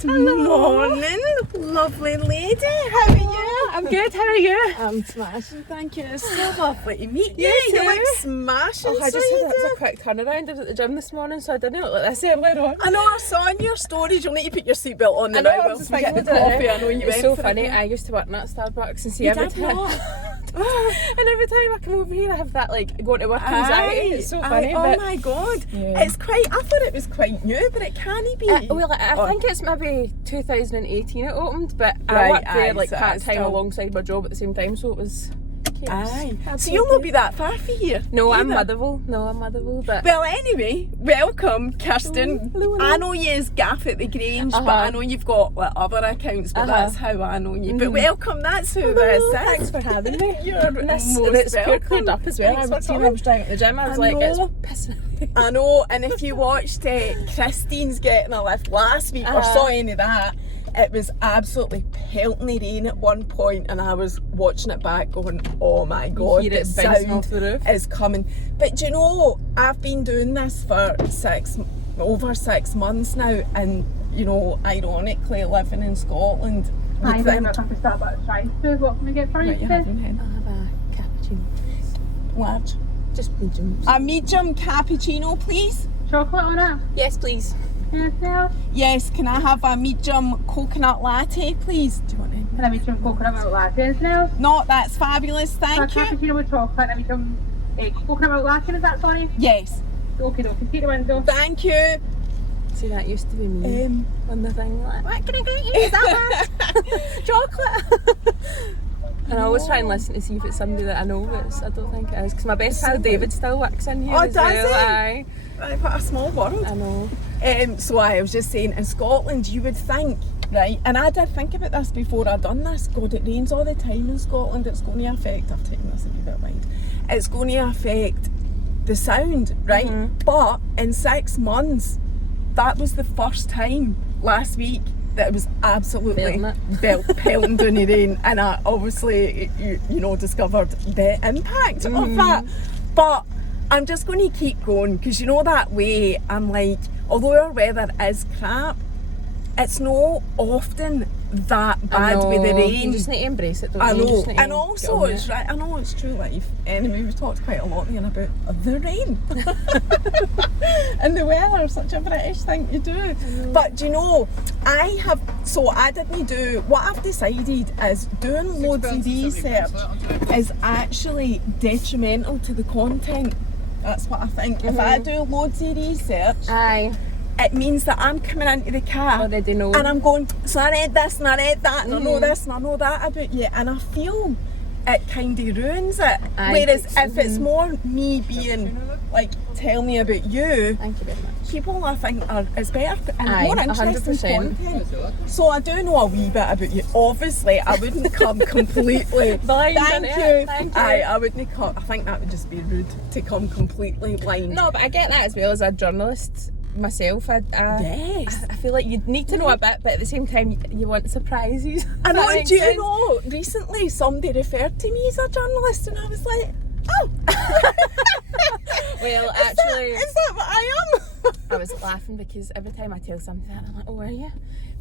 Good morning, lovely lady. How are you? I'm good, how are you? I'm smashing, thank you. It's so lovely to meet you. You You too. look smashing, I just had sweetie. a quick turnaround. I was at the gym this morning, so I didn't look like this earlier on. I know, I saw in your stories, you'll need to put your seatbelt on I now know, I whilst was we get the thinking about coffee. it. I know you It's went so for funny. it. I used to work in that Starbucks and see You every did time. not? And every time I come over here, I have that like going to work anxiety. It's so funny. Oh but my god. Yeah. It's quite, I thought it was quite new, but it can't be. well, I think it's maybe 2018 it opened, but I Right, worked there like so it's part time still- alongside my job at the same time, so it was. Aye. So Absolutely. you'll not be that far for here. No, I'm either. Motherwell, but Well, anyway, welcome, Kirsten. Hello. I know you as Gaff at the Grange, but I know you've got like, other accounts, but that's how I know you. But welcome, that's who this is. Thanks for having me. You're This, most it's pure welcome. cleared up as well. Thanks I for was when I coming. was driving at the gym, I was I like, it's know. pissing. I know, and if you watched Christine's Getting a Lift last week or saw any of that, it was absolutely pelting rain at one point, and I was watching it back going, oh my god, hear the it bouncing sound off the roof. is coming. But do you know, I've been doing this for over 6 months now, and you know, ironically living in Scotland, Hi, you'd very think, much after Starbucks drive-through. What can we get for you what you today? having then? I'll have a cappuccino. Large. Just medium. A medium cappuccino, please. Chocolate on it? Yes, please. Anything else? Yes, can I have a medium coconut latte, please? Do you want any? Can I make some coconut milk latte? Anything else? No, that's fabulous, A thank you. cappuccino with chocolate and I make some coconut milk latte, is that sorry? Yes, Okay, see the window. thank you. See, that used to be me on the thing. Like, what can I get you? Is that bad? Chocolate. And I always try and listen to see if it's somebody that I know, but I don't think it is. Because my best pal David still works in here Oh, as does well. he? Aye. What a small world. I know. So I was just saying, in Scotland, you would think, right, and I did think about this before I'd done this, God, it rains all the time in Scotland, it's going to affect, I've taken this a wee bit of mind, it's going to affect the sound, right? But in 6 months, that was the first time last week that it was absolutely pelting down the rain, and I obviously, you know, discovered the impact of that. But I'm just going to keep going, because you know that way, I'm like, although our weather is crap, it's not often that bad with the rain. You just need to embrace it, don't I you? You know, just need to and get also on it's it. right. I know it's true life. Anyway, we've talked quite a lot here about the rain and the weather. Such a British thing to do. But do you know, I didn't do what I've decided is doing loads of research is actually detrimental to the content. That's what I think. If I do loads of research, Aye. it means that I'm coming into the car Already know. and I'm going, so I read this and I read that and I know this and I know that about you, and I feel it kind of ruins it. Aye. Whereas if it's more me being like, tell me about you, Thank you very much. people I think is better and Aye, more interesting 100%. content. So I do know a wee bit about you. Obviously, I wouldn't come completely Blind, Thank innit? you. Thank you. Aye, I wouldn't come. I think that would just be rude to come completely blind. No, but I get that as well as a journalist myself. Yes. I feel like you need to know a bit, but at the same time, you want surprises. I know, That and makes do you sense. know, recently somebody referred to me as a journalist and I was like, oh, Well, actually, is that what I am? I was laughing because every time I tell something, I'm like, oh, are you?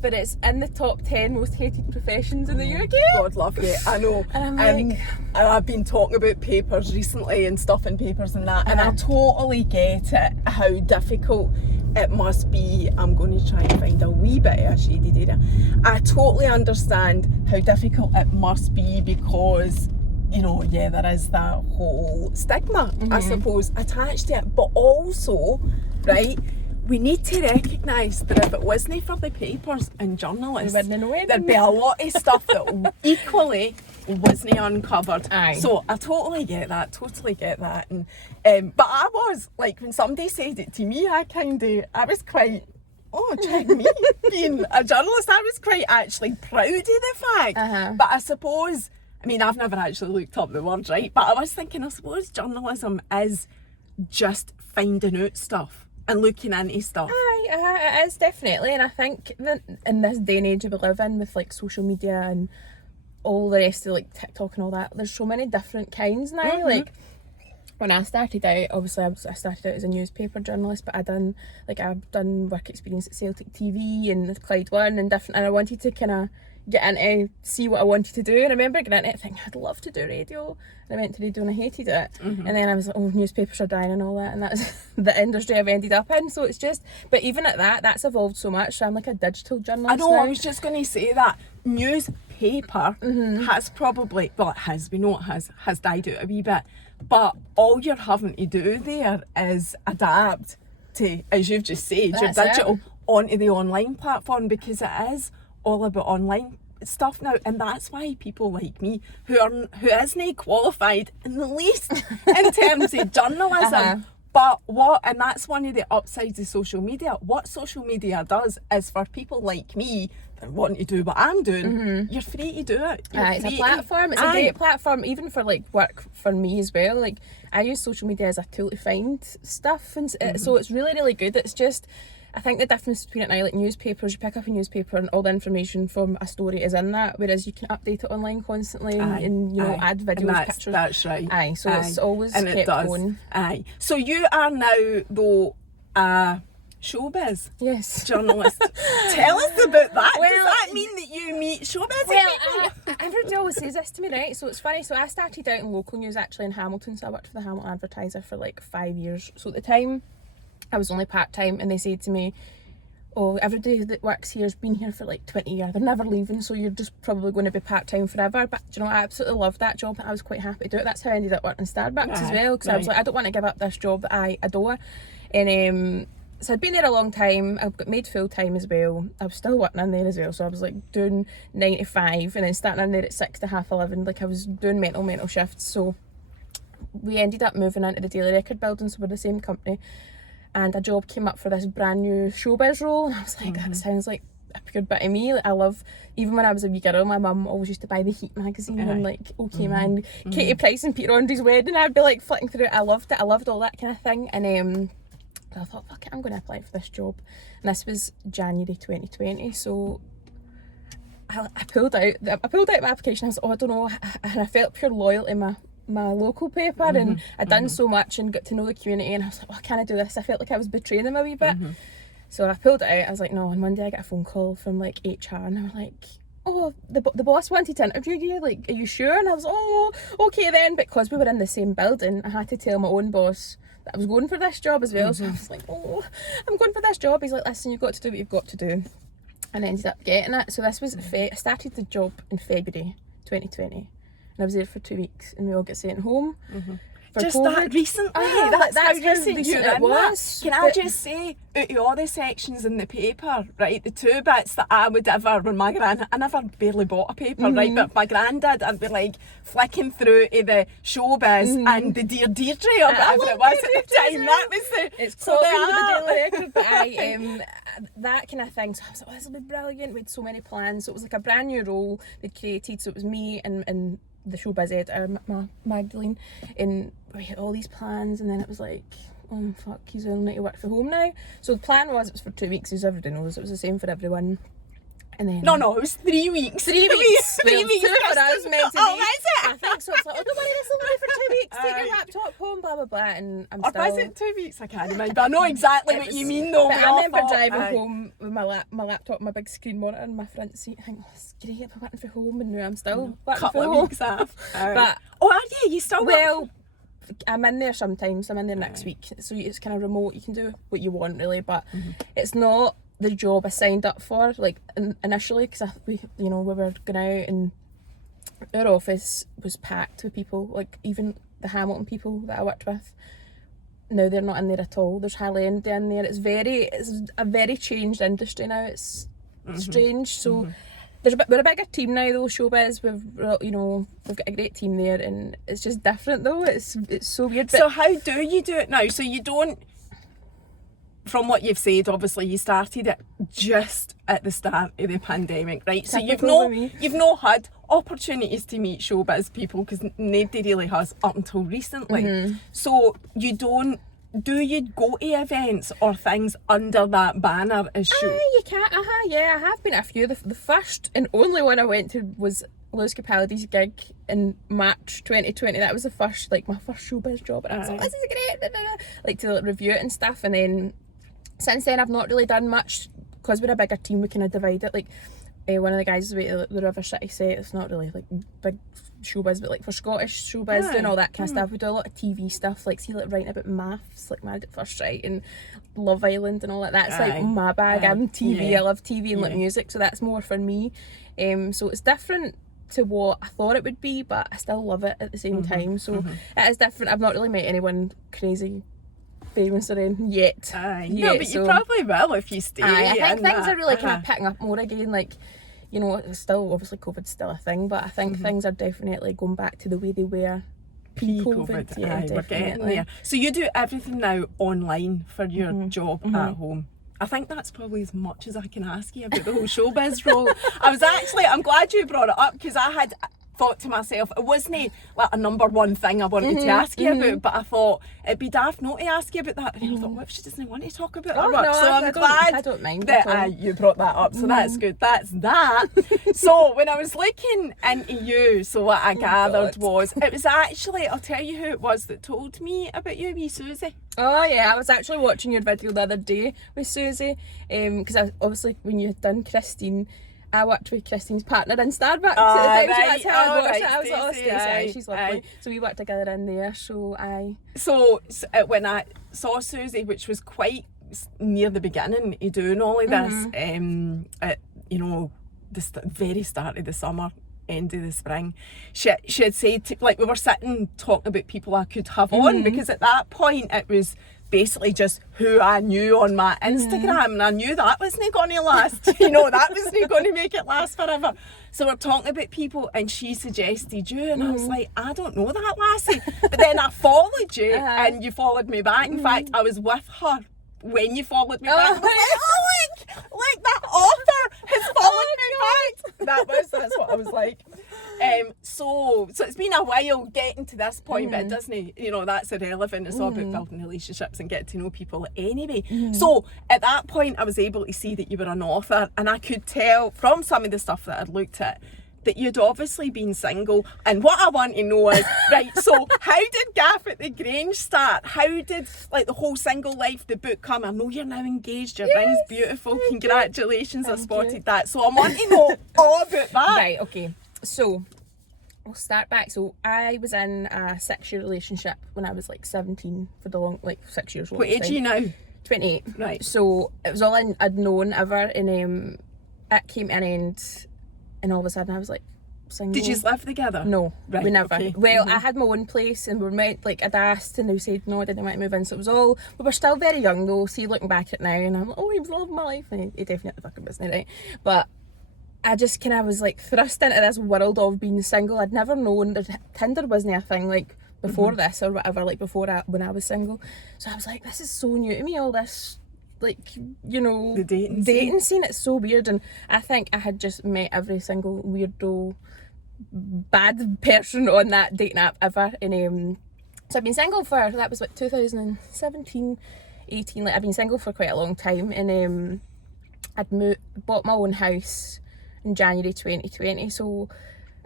But it's in the top 10 most hated professions in the UK. God love you, I know. And I'm like- and I've been talking about papers recently and stuff in papers and that, and I totally get it, how difficult it must be. I'm going to try and find a wee bit of a shaded area. I totally understand how difficult it must be because, you know, yeah, there is that whole stigma, I suppose, attached to it. But also, right, we need to recognise that if it wasn't for the papers and journalists, We wouldn't know anything. there'd be a lot of stuff that equally wasn't uncovered. Aye. So I totally get that, and but I was like, when somebody said it to me, I was quite, oh, check me being a journalist, I was quite actually proud of the fact. But I suppose, I mean, I've never actually looked up the word, right, but I was thinking, I suppose journalism is just finding out stuff and looking into stuff. Aye, it is definitely, and I think that in this day and age we live in with like social media and all the rest of like TikTok and all that, there's so many different kinds now. Like when I started out, obviously I started out as a newspaper journalist, but I've done work experience at Celtic TV and Clyde One and different, and I wanted to kind of get into, see what I wanted to do. And I remember getting into it thinking I'd love to do radio, and I went to radio and I hated it. And then I was like, oh, newspapers are dying and all that, and that's the industry I've ended up in. So it's just, but even at that, that's evolved so much. So I'm like a digital journalist I know, now. I was just going to say that newspaper has probably, well, it has, we know it has died out a wee bit, but all you're having to do there is adapt to, as you've just said, your digital onto the online platform, because it is all about online stuff now, and that's why people like me who isn't qualified in the least in terms of journalism, but and that's one of the upsides of social media. What social media does is for people like me that want to do what I'm doing, you're free to do it. It's a platform. It's a great platform, even for like work for me as well. Like I use social media as a tool to find stuff, and so it's really, really good. It's just, I think the difference between it now, like newspapers, you pick up a newspaper and all the information from a story is in that, whereas you can update it online constantly and you know, add videos, pictures. That's right. So it's always and kept going. So you are now, though, a showbiz journalist. Tell us about that. Well, does that mean that you meet showbiz people? Everybody always says this to me, right? So it's funny. So I started out in local news actually in Hamilton. So I worked for the Hamilton Advertiser for like 5 years. So at the time, I was only part-time, and they said to me, oh, everybody that works here has been here for like 20 years, they're never leaving, so you're just probably going to be part-time forever. But you know, I absolutely loved that job, I was quite happy to do it. That's how I ended up working in Starbucks as well, because I was like, I don't want to give up this job that I adore. And so I'd been there a long time, I got made full-time as well, I was still working in there as well, so I was like doing 9 to 5 and then starting in there at 6 to half 11, like I was doing mental shifts. So we ended up moving into the Daily Record building, so we're the same company. And a job came up for this brand new showbiz role, and I was like, that sounds like a pure bit of me. Like, I love, even when I was a wee girl, my mum always used to buy the Heat magazine and like, OK Man, Katie Price and Peter Andre's wedding, I'd be like flicking through it. I loved it, I loved all that kind of thing. And I thought, fuck it, I'm going to apply for this job. And this was January 2020, so I pulled out my application. I was like, oh, I don't know, and I felt pure loyalty to my local paper, and I'd done so much and got to know the community, and I was like, oh, can I do this? I felt like I was betraying them a wee bit. So I pulled it out. I was like, no. On Monday I got a phone call from like HR, and they were like, oh, the boss wanted to interview you, like, are you sure? And I was like, oh, okay then. But because we were in the same building, I had to tell my own boss that I was going for this job as well. So I was like, oh, I'm going for this job. He's like, listen, you've got to do what you've got to do. And I ended up getting it. So this was I started the job in February 2020. And I was there for 2 weeks, and we all got sent home. For just COVID. that recently? That's how recent it was. Can I just say, out of all the sections in the paper, right, the two bits that I would ever, when my I never barely bought a paper, right, but if my gran did, I'd be like flicking through to the showbiz and the Dear Deirdre or whatever it was at the time. That was the... It's called the Daily Record, but that kind of thing. So I was like, oh, this will be brilliant. We had so many plans. So it was like a brand new role they'd created. So it was me and the showbiz editor, Magdalene, and we had all these plans, and then it was like, oh fuck, he's only need to work from home now. So the plan was, it was for 2 weeks, as everybody knows, it was the same for everyone. And then no, it was 3 weeks. 3 weeks. 3 weeks. Two for us meant to be. Oh, that's it. I think so. It's like, oh, don't worry, this will be for 2 weeks. Take your laptop home, blah blah blah. And I'm still. Or was it 2 weeks? I can't remember. I know exactly what you mean, though. But I remember driving home with my laptop, my big screen monitor in my front seat. I think, oh, it's great. I'm working from home, and now I'm still working from home. Couple of weeks off. But are you? You still? Well, I'm in there sometimes. I'm in there next week, so it's kind of remote. You can do what you want, really, but it's not the job I signed up for, like initially, because we were going out, and our office was packed with people, like even the Hamilton people that I worked with. Now they're not in there at all. There's hardly anybody in there. It's a very changed industry now. It's strange. So we're a bigger team now, though. Showbiz, we've got a great team there, and it's just different though. It's so weird. So how do you do it now? So you don't. From what you've said, obviously you started it just at the start of the pandemic, right? So you've not had opportunities to meet showbiz people, because nobody really has up until recently. So do you go to events or things under that banner as show? You can't. Yeah, I have been at a few. The first and only one I went to was Lewis Capaldi's gig in March 2020. That was the first, like, my first showbiz job, and I was like, this is great, like, to like, review it and stuff. And then since then I've not really done much, because we're a bigger team. We kind of divide it. Like, one of the guys is away at the River City set. It's not really like big showbiz, but like for Scottish showbiz and all that kind of stuff, we do a lot of TV stuff, like, see, like, writing about maths, like Married at First Sight and Love Island and all that. That's like my bag. I'm TV. I love TV and like music, so that's more for me. So it's different to what I thought it would be, but I still love it at the same time. So it is different. I've not really met anyone crazy famous or anything yet. No, but you probably will if you stay. I think things are really kind of picking up more again. Like, you know, it's still, obviously COVID's still a thing, but I think things are definitely going back to the way they were pre-COVID. Yeah, we're getting there. So you do everything now online for your job at home. I think that's probably as much as I can ask you about the whole showbiz role. I'm glad you brought it up, because I had thought to myself, it wasn't like a number one thing I wanted to ask you about, but I thought it'd be daft not to ask you about that. And I thought, what if she doesn't want to talk about her work? No, so I'm glad I don't mind that you brought that up, so that's good. That's that. So when I was looking into you, so what I gathered was, it was actually, I'll tell you who it was that told me about you, wee Susie. Oh yeah, I was actually watching your video the other day with Susie, because obviously when you had done Christine, I worked with Christine's partner in Starbucks at the time, so that's how I watched it. I was like, oh, Stacey, she's lovely. So we worked together in there, So when I saw Susie, which was quite near the beginning of doing all of this, at, you know, the very start of the summer, end of the spring, she had said, like, we were sitting talking about people I could have on, because at that point it was basically just who I knew on my Instagram, and I knew that wasn't going to last. You know, that wasn't going to make it last forever. So we're talking about people, and she suggested you, and I was like, I don't know that lassie. But then I followed you, and you followed me back. In fact, I was with her when you followed me back. I was like, oh, look, that author has followed me back. That's what I was like. So it's been a while getting to this point, but it doesn't, you know, that's irrelevant. It's all about building relationships and getting to know people anyway. So at that point I was able to see that you were an author, and I could tell from some of the stuff that I'd looked at that you'd obviously been single. And what I want to know is, right, so how did Gaff at the Grange start? How did, like, the whole single life, the book come? I know you're now engaged, your ring's beautiful, congratulations, I spotted that. So I want to know all about that. Right, okay. So I'll start back. So I was in a 6-year relationship when I was like 17 for the long, like 6 years. What age are you now? 28. Right. So it was all I'd known ever, and it came to an end, and all of a sudden I was like single. Did you live together? No, right, we never. Okay. Well, I had my own place, and we met, like, I'd asked, and they said no, I didn't want to move in. So it was all, we were still very young though. See, looking back at it now, and I'm like, oh, he was the love of my life, and he definitely fucking wasn't, right? But I just kind of was like thrust into this world of being single. I'd never known that Tinder wasn't a thing, like, before this or whatever, like when I was single. So I was like, this is so new to me, all this, like, you know, the dating scene. It's so weird, and I think I had just met every single weirdo bad person on that dating app ever. And so I've been single for, that was what, 2017, 18, like, I've been single for quite a long time. And I'd bought my own house in January 2020. So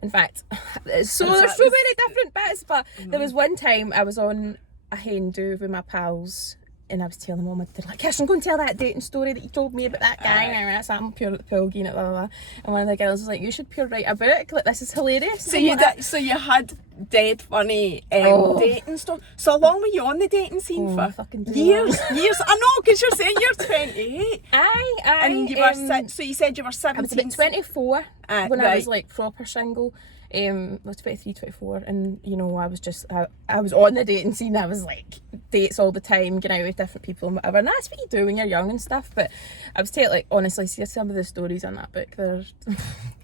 in fact, there's so many different bits, but there was one time I was on a hen do with my pals, and I was telling them, they're like, Kirsten, go and tell that dating story that you told me about that guy. And I sat and pure at the pool again, blah, blah, blah. And one of the girls was like, you should pure write a book, like, this is hilarious. So you had dead funny dating stuff. So how long were you on the dating scene for? Fucking years. I know, because you're saying you're 28. Aye. And you were so you said you were 17. I was about 24 when I was like proper single. I was 23, 24, and you know, I was just, I was on the dating scene. I was like, dates all the time, getting out with different people and whatever, and that's what you do when you're young and stuff. But I was telling, like, honestly, see some of the stories in that book, they're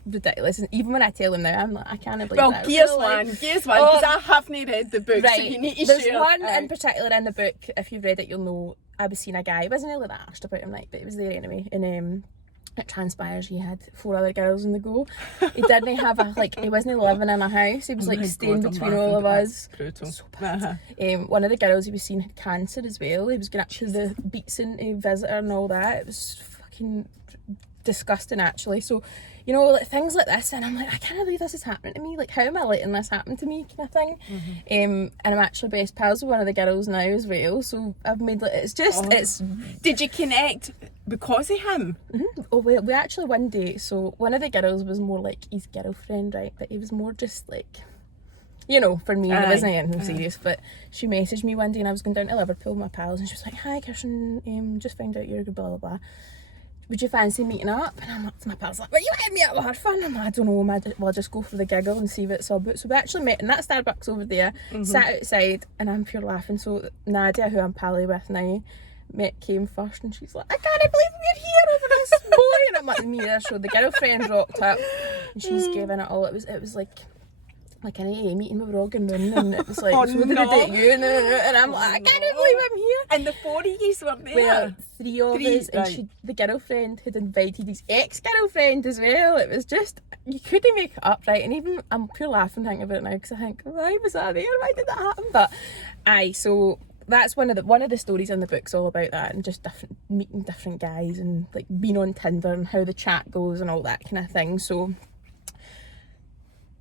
ridiculous, and even when I tell them now, I'm like, I can't believe that. Well, here's one, because I haven't read the book, right. So you need to There's share. one in particular in the book, if you've read it, you'll know, I was seeing a guy, I wasn't really that asked about him, like, but he was there anyway, and it transpires he had 4 other girls in the go. He didn't have he wasn't living in a house, he was like staying between all of us. Brutal. So bad. One of the girls he was seeing had cancer as well. He was going up to the beats and visit her and all that. It was fucking disgusting actually. So, you know, like, things like this, and I'm like, I can't believe this is happening to me. Like, how am I letting this happen to me, kind of thing. And I'm actually best pals with one of the girls now as well. So I've made like, it's just it's. Did you connect because of him? Oh, we actually one day. So one of the girls was more like his girlfriend, right? But he was more just like, you know, for me, it wasn't anything serious. But she messaged me one day, and I was going down to Liverpool with my pals, and she was like, "Hi, Kirsten, just found out you're good, blah blah blah. Would you fancy meeting up?" And I'm like to my pals, like, "Well, you let me up with her fun." I'm like, "I don't know, I'll just go for the giggle and see what it's all about." So we actually met in that Starbucks over there, sat outside, and I'm pure laughing. So Nadia, who I'm pally with now, came first, and she's like, "I can't believe we're here over this boy." And I'm like, "Me either." So the girlfriend rocked up, and she's giving it all. It was like an AA meeting, we were all going round, and it was like, "So what did I do to you?" And I'm like, "I can't believe I'm here." And the 4 of you were there. Well, three of us, and right. the girlfriend had invited his ex-girlfriend as well. It was just, you couldn't make it up, right? And even, I'm pure laughing thinking about it now, because I think, why was I there? Why did that happen? But so that's one of the stories in the book's all about that, and just meeting different guys, and like being on Tinder and how the chat goes and all that kind of thing. So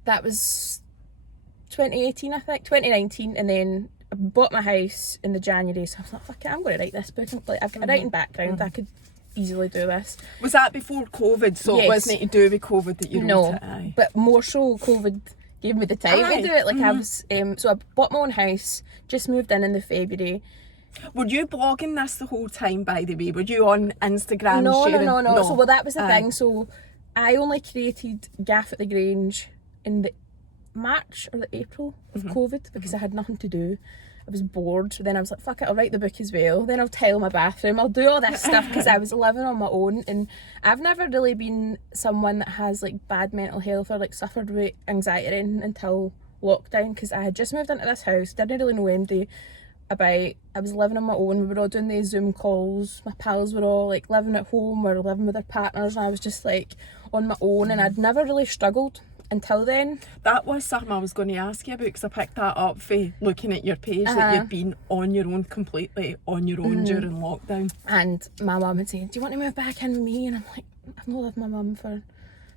that was 2018, I think, 2019, and then I bought my house in the January, so I was like, fuck it, I'm going to write this book. Like, I've got a writing background, I could easily do this. Was that before COVID? So it wasn't to do with COVID that you wrote it? No, but more so COVID gave me the time to do it. Like I was, so I bought my own house, just moved in the February. Were you blogging this the whole time, by the way? Were you on Instagram sharing? No. So that was the thing. So I only created Gaff at the Grange in the March or the April of COVID, because I had nothing to do. I was bored. Then I was like, fuck it, I'll write the book as well. Then I'll tile my bathroom. I'll do all this stuff, because I was living on my own, and I've never really been someone that has like bad mental health or like suffered with anxiety or anything until lockdown, because I had just moved into this house, didn't really know anybody about. I was living on my own. We were all doing these Zoom calls. My pals were all like living at home or living with their partners, and I was just like on my own, and I'd never really struggled until then. That was something I was going to ask you about, because I picked that up for looking at your page, that you'd been on your own, completely on your own during lockdown. And my mum had said, "Do you want to move back in with me?" And I'm like, I've not lived with my mum for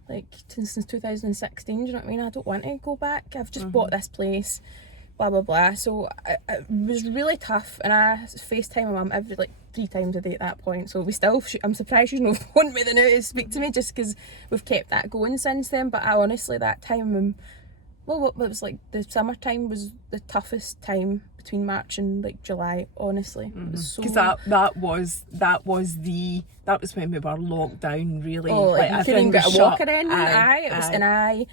like since 2016, do you know what I mean? I don't want to go back. I've just bought this place, blah blah blah. So it was really tough, and I FaceTime my mum every like 3 times a day at that point. So I'm surprised she's not phoned me the now to speak to me, just because we've kept that going since then. But I honestly, that time, it was like the summertime was the toughest time between March and like July, honestly. It was so, because that was when we were locked down, really. like you couldn't even get a walk around. And I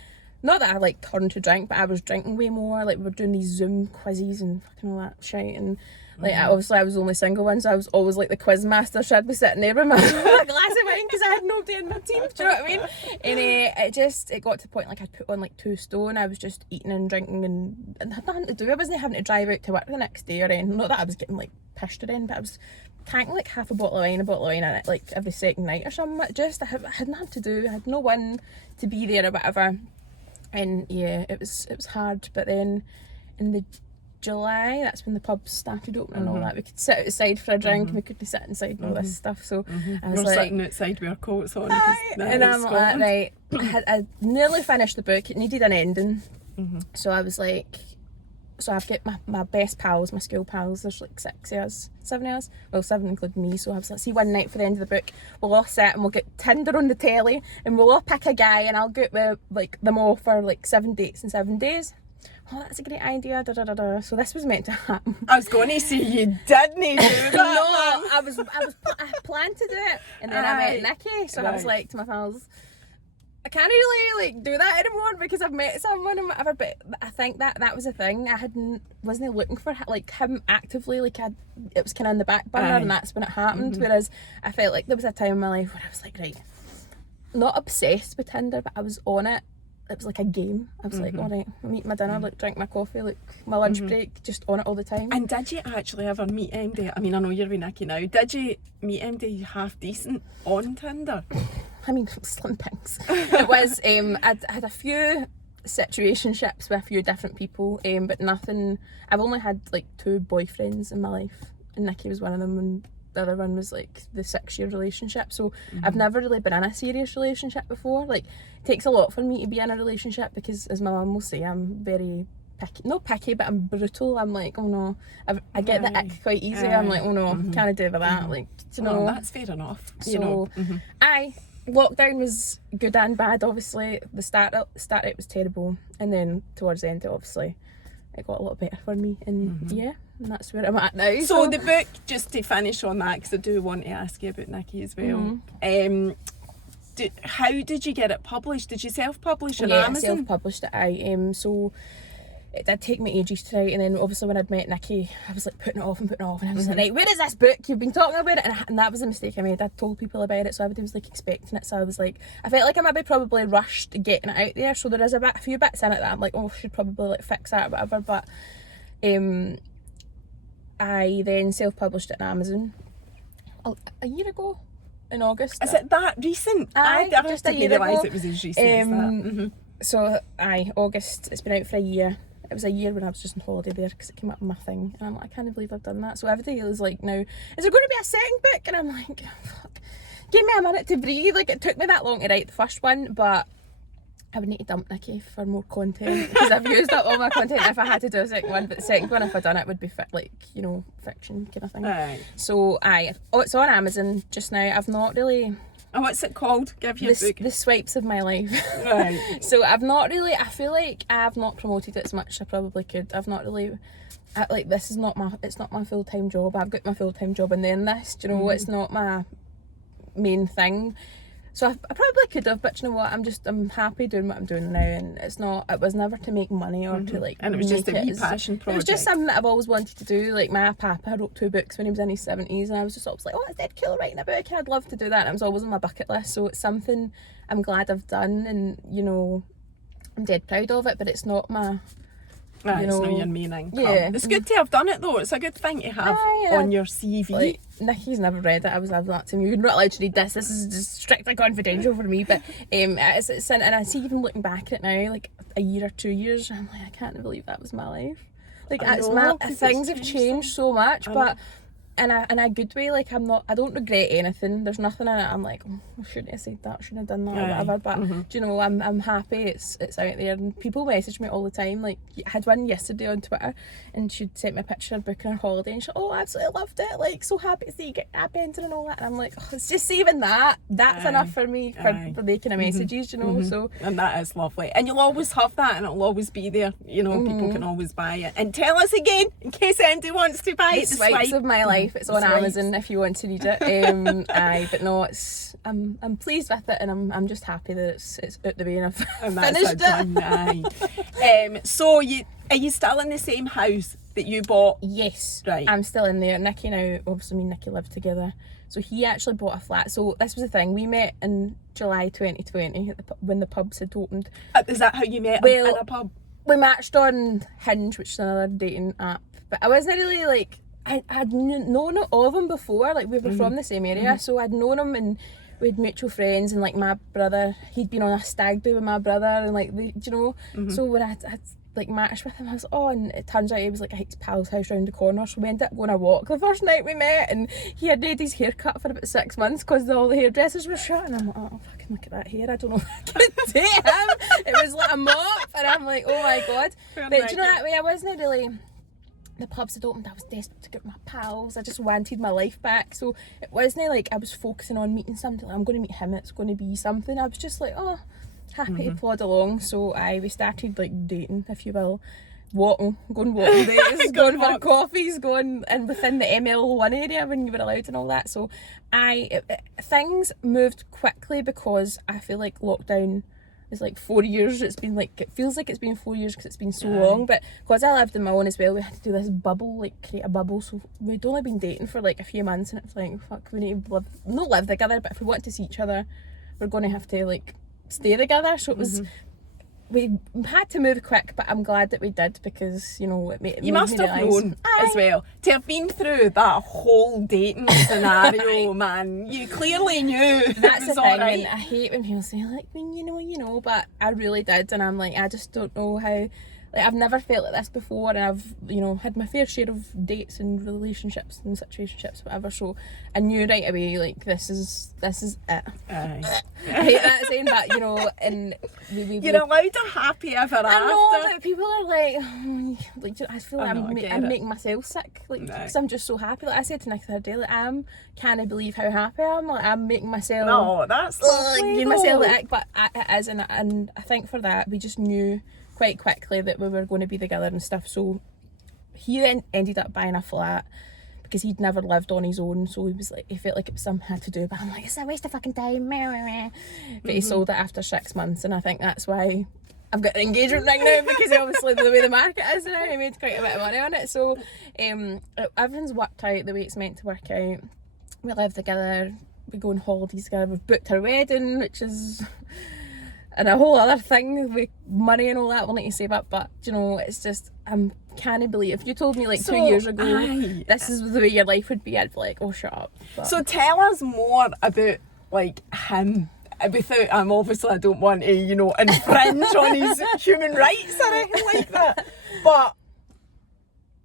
not that I like turned to drink, but I was drinking way more. Like we were doing these Zoom quizzes and fucking all that shit, and like obviously I was the only single one, so I was always like the quiz master. So I'd be sitting there with my glass of wine, because I had nobody in my team. Do you know what I mean? And it got to the point like I'd put on like 2 stone. I was just eating and drinking, and had nothing to do. I wasn't having to drive out to work the next day or anything. Not that I was getting like pissed or anything, but I was canking like half a bottle of wine in it like every second night or something. I had nothing to do. I had no one to be there or whatever. And yeah, it was hard. But then in the July, that's when the pubs started opening and all that. We could sit outside for a drink, and we couldn't sit inside and all this stuff. So I was we're like, sitting outside with our coats on. and I'm like, right, I nearly finished the book. It needed an ending. So I was like, so I've got my best pals, my school pals. There's like 7 of us. Well, 7 including me. So I was like, see, one night for the end of the book, we'll all sit and we'll get Tinder on the telly, and we'll all pick a guy, and I'll get with like them all for like 7 dates in 7 days. Oh, that's a great idea. So this was meant to happen. I was going to say you didn't do that. No, I planned to do it, and then I met Nikki. So I was like to my pals, I can't really like do that anymore because I've met someone and whatever. But I think that was a thing. I wasn't looking for like him actively. Like it was kind of in the back burner, and that's when it happened. Whereas I felt like there was a time in my life where I was like, right, not obsessed with Tinder, but I was on it. It was like a game. I was like, all right, I'll eat my dinner, like drink my coffee, like my lunch break, just on it all the time. And did you actually ever meet MD? I mean, I know you're with Nikki now. Did you meet MD half decent on Tinder? I mean, slim pickings. It was, I had a few situationships with a few different people, but nothing. I've only had like 2 boyfriends in my life, and Nikki was one of them, and the other one was like the 6-year relationship. So I've never really been in a serious relationship before. Like, it takes a lot for me to be in a relationship because, as my mum will say, I'm very picky. Not picky, but I'm brutal. I'm like, oh no, I get the ick quite easy. I'm like, oh no, can't do with that. Like, you know. Well, that's fair enough. So, you know. Lockdown was good and bad, obviously. The start it was terrible, and then towards the end, obviously, it got a lot better for me, and and that's where I'm at now. So the book, just to finish on that, because I do want to ask you about Nikki as well. How did you get it published? Did you self-publish on Amazon? Yeah, self-published it. So it did take me ages to write, and then obviously when I'd met Nikki, I was like putting it off, and I was like, right, where is this book? You've been talking about it, and that was a mistake I made. I told people about it, so everybody was like expecting it, so I was like, I felt like I maybe probably rushed getting it out there, so there is a few bits in it that I'm like, oh, I should probably like fix that or whatever, but I then self-published it on Amazon a year ago in August. Is it that recent? I just didn't realise it was as recent as that. So August, it's been out for a year. It was a year when I was just on holiday there because it came up with my thing, and I'm like, I can't believe I've done that. So everybody is like, now, is there going to be a second book? And I'm like, fuck, give me a minute to breathe. Like, it took me that long to write the first one, but I would need to dump Nikki for more content because I've used up all my content if I had to do a second one. But the second one, if I'd done it, would be fiction kind of thing. Aye. So it's on Amazon just now. I've not really. Oh, what's it called? Give you a book. The Swipes of My Life. Right. So I've not really, I feel like I've not promoted it as much as I probably could. I've not really, this is not it's not my full-time job. I've got my full-time job and then this, do you know, it's not my main thing. So I probably could have, but you know what, I'm happy doing what I'm doing now, and it was never to make money or to like. And it was just a wee passion project. It was just something that I've always wanted to do. Like, my papa wrote 2 books when he was in his 70s, and I was just always like, oh, it's dead cool writing a book, I'd love to do that. And it was always on my bucket list, so it's something I'm glad I've done, and you know, I'm dead proud of it, but it's not my. It's not your main income. Yeah. It's good to have done it though. It's a good thing to have on your CV. Like, Nikki's never read it. I was having that to me. You're not allowed to read this. This is just strictly confidential for me. But and I see, even looking back at it now, like a year or 2 years, I'm like, I can't believe that was my life. Like, things have changed so much, but in a good way. Like, I don't regret anything. There's nothing in it I'm like, oh, I shouldn't have said that, shouldn't have done that, or whatever. But do you know, I'm happy it's out there, and people message me all the time. Like, I had one yesterday on Twitter, and she'd sent me a picture of booking her holiday, and she's like, oh, I absolutely loved it, like, so happy to see you get that bent and all that. And I'm like, oh, it's just even that's enough for me for making a messages, you know. So, and that is lovely, and you'll always have that, and it'll always be there, you know. People can always buy it. And tell us again, in case anybody wants to buy it, The Swipes of My Life. It's on Amazon if you want to read it. But no, I'm pleased with it, and I'm just happy that it's out the way and I've finished it. So are you still in the same house that you bought? Yes, right. I'm still in there. Nikki now, obviously me and Nikki live together, so he actually bought a flat. So this was the thing, we met in July 2020 when the pubs had opened. Is that how you met? In a pub? We matched on Hinge, which is another dating app, but I wasn't really like, I'd known all of them before. Like, we were from the same area, so I'd known him, and we had mutual friends, and like my brother, he'd been on a stag do with my brother, and like, you know, so when I like matched with him, I was like, oh, and it turns out he was like at his pal's house round the corner, so we ended up going a walk the first night we met, and he had made his hair cut for about 6 months because all the hairdressers were shut, and I'm like, oh, fucking look at that hair, I don't know if I can date him. It was like a mop, and I'm like, oh my god. But do you know that way, I wasn't really, the pubs had opened, I was desperate to get my pals, I just wanted my life back, so it wasn't like I was focusing on meeting somebody, like, I'm going to meet him, it's going to be something. I was just like, oh, happy to plod along. So we started like dating, if you will, going walking days, going for coffees, going in within the ML1 area when you were allowed and all that. So things moved quickly because I feel like lockdown is like 4 years. It's been like, it feels like it's been 4 years because it's been so long, but because I lived on my own as well, we had to do this bubble, like create a bubble. So we'd only been dating for like a few months, and it's like, fuck, we need to not live together, but if we want to see each other, we're going to have to like stay together. So it was, we had to move quick, but I'm glad that we did, because you know, it made you must have known as well to have been through that whole dating scenario. Man, you clearly knew that's it was the thing. all right. And I hate when people say like, when you know, but I really did, and I'm like, I just don't know how. like I've never felt like this before, and I've, you know, had my fair share of dates and relationships and situationships, whatever, so I knew right away, like, this is it. Aye. I hate that saying, but, you know, and You're allowed a happy ever after. I know, but people are like, oh, like, I feel like I'm making myself sick, like, because I'm just so happy. Like I said to Nick the other day, like, can't believe how happy I am. Like, I'm making myself, no, that's lovely, giving myself the ick, but it is, and I think for that we just knew quite quickly that we were going to be together and stuff. So he then ended up buying a flat because he'd never lived on his own, so he felt like it was something I had to do, but I'm like, it's a waste of fucking time. But he sold it after 6 months, and I think that's why I've got an engagement ring now, because obviously the way the market is now, he made quite a bit of money on it. So everything's worked out the way it's meant to work out. We live together, we go on holidays together, we've booked our wedding, which is and a whole other thing with money and all that we'll need to save up, but you know, it's just, can't believe, if you told me like 2 years ago this is the way your life would be, I'd be like, oh, shut up. But so tell us more about like him, without, obviously I don't want to, you know, infringe on his human rights or anything like that, but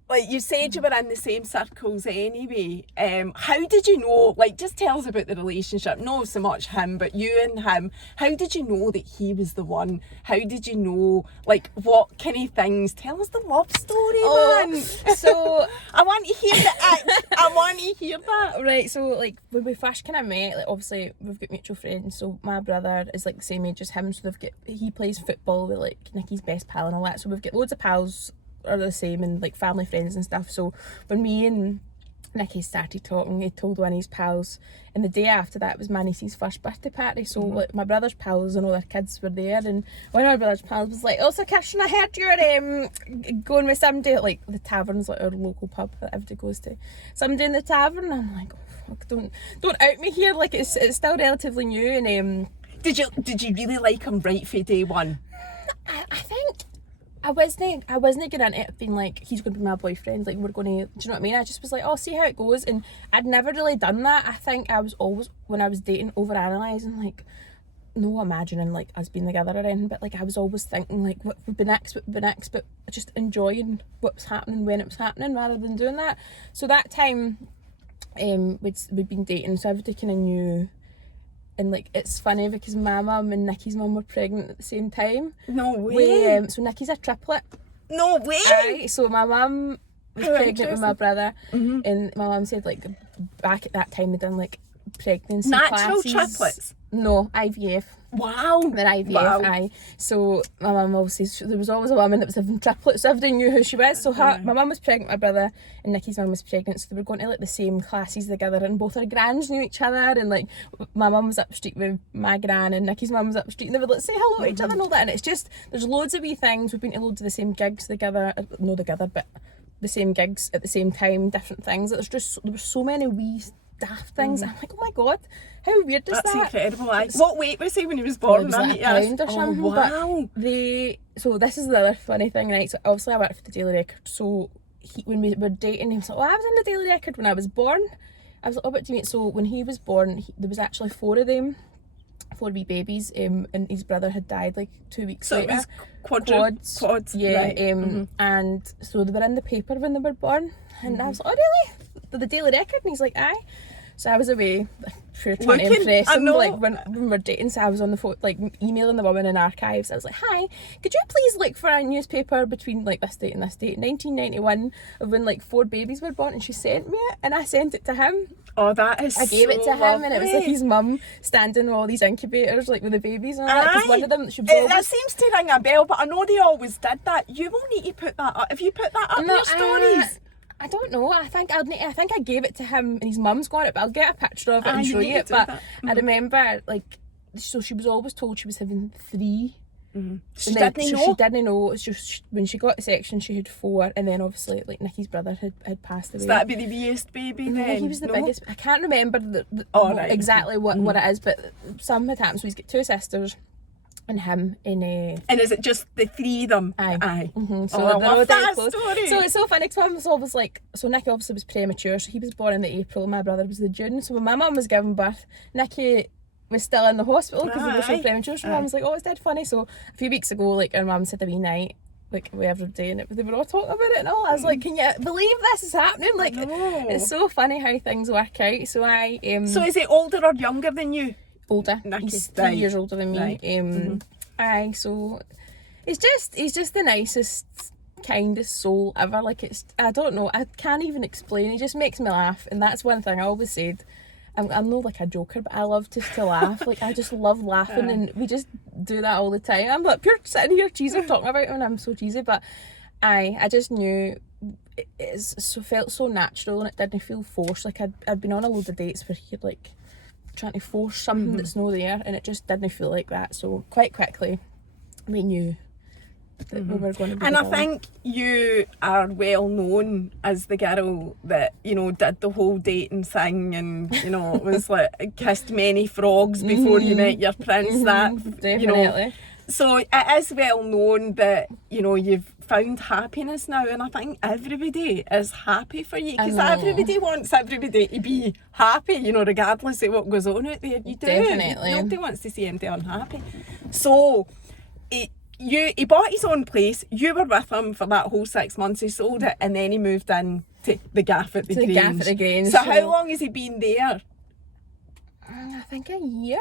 like you said you were in the same circles anyway. How did you know, like, just tell us about the relationship, not so much him, but you and him. How did you know that he was the one? How did you know, like, what kind of things? Tell us the love story, man. So I want to hear that. I want to hear that. Right, so like when we first kind of met, like obviously we've got mutual friends, so my brother is like the same age as him, so he plays football with like Nicky's best pal and all that, so we've got loads of pals are the same, and like family friends and stuff. So when me and Nicky started talking, he told one of his pals, and the day after that was my niece's first birthday party, so like my brother's pals and all their kids were there, and one of my brother's pals was like, oh, so Kirsten, I heard you're going with somebody at like the tavern's, like our local pub that everybody goes to, somebody in the tavern. I'm like, oh fuck, don't out me here, like it's still relatively new. And did you really like him right from day one? I think I wasn't getting into it being like, he's going to be my boyfriend, like we're going to, do you know what I mean? I just was like, oh, see how it goes. And I'd never really done that. I think I was always, when I was dating, overanalyzing, like, no imagining like us being together or anything, but like I was always thinking like what would be next, but just enjoying what was happening when it was happening rather than doing that. So that time we'd been dating, so everybody kind of knew. And like it's funny because my mum and Nicky's mum were pregnant at the same time. No way. So Nicky's a triplet. No way. Aye, so my mum was pregnant with my brother, and my mum said like back at that time they'd done like pregnancy natural classes. triplets. No, IVF. Wow. They're IVF, aye. So my mum obviously, there was always a woman that was having triplets, so everybody knew who she was. So my mum was pregnant with my brother, and Nicky's mum was pregnant, so they were going to like the same classes together, and both our grans knew each other, and like my mum was up the street with my gran, and Nicky's mum was up the street, and they would like say hello to each other and all that. And it's just, there's loads of wee things. We've been to loads of the same gigs together, but the same gigs at the same time, different things. There were so many wee daft things. I'm like, oh my god, how weird is that? That's incredible. What weight was he when he was born? Well, like a pound or something. Oh, wow. But so this is the other funny thing, right? So obviously I worked for the Daily Record, so when we were dating, he was like, oh, I was in the Daily Record when I was born. I was like, oh, what do you mean? So when he was born, there was actually 4 of them, 4 wee babies, and his brother had died like 2 weeks later. So it was quads. Yeah, right. And so they were in the paper when they were born, and I was like, oh really? The Daily Record? And he's like, aye. So I was away, trying to impress him, like when we were dating, so I was on the phone, like emailing the woman in archives. I was like, hi, could you please look for a newspaper between like this date and this date, 1991, of when like 4 babies were born, and she sent me it, and I sent it to him. Oh, that is I gave it to him, lovely. and it was like his mum standing with all these incubators, like with the babies and all that, because one of them, she was always... That seems to ring a bell, but I know they always did that. You will need to put that up. Have you put that up in your stories? I don't know. I think I gave it to him, and his mum's got it, but I'll get a picture of it and show you it. But I remember, like, so she was always told she was having 3. She didn't know. It's just when she got the section, she had 4, and then obviously, like, Nicky's brother had passed away. So that'd be the wee-est baby then? No, he was the biggest. I can't remember exactly what it is, but something had happened. So he's got 2 sisters. And him in a... And is it just the 3 of them? Aye. So I love that story. So it's so funny, because mum was always like... So Nicky obviously was premature, so he was born in the April, and my brother was the June. So when my mum was giving birth, Nicky was still in the hospital because he was so premature. So mum was like, oh, it's dead funny. So a few weeks ago, like, our mum said a wee night, like every day, and they were all talking about it and all. I was like, can you believe this is happening? Like, it's so funny how things work out. So I So is he older or younger than you? Older. He's 3 years older than me. Right. So he's just the nicest, kindest soul ever. Like, I don't know, I can't even explain. He just makes me laugh, and that's one thing I always said. I'm not like a joker, but I love just to laugh. Like, I just love laughing, and we just do that all the time. I'm like pure sitting here cheesy talking about him, and I'm so cheesy, but I just knew felt so natural, and it didn't feel forced. Like, I'd been on a load of dates where he'd like trying to force something that's not there, and it just didn't feel like that. So quite quickly we knew that we were going to be and together. I think you are well known as the girl that, you know, did the whole dating thing, and, you know, it was like kissed many frogs before you met your prince. That, Definitely. you know, so it is well known that, you know, you've found happiness now, and I think everybody is happy for you, because everybody wants everybody to be happy, you know, regardless of what goes on out there. You do. Definitely. Nobody wants to see anybody unhappy. So he bought his own place, you were with him for that whole 6 months, he sold it, and then he moved in to the gaff at the Grange. So how long has he been there? I think a year.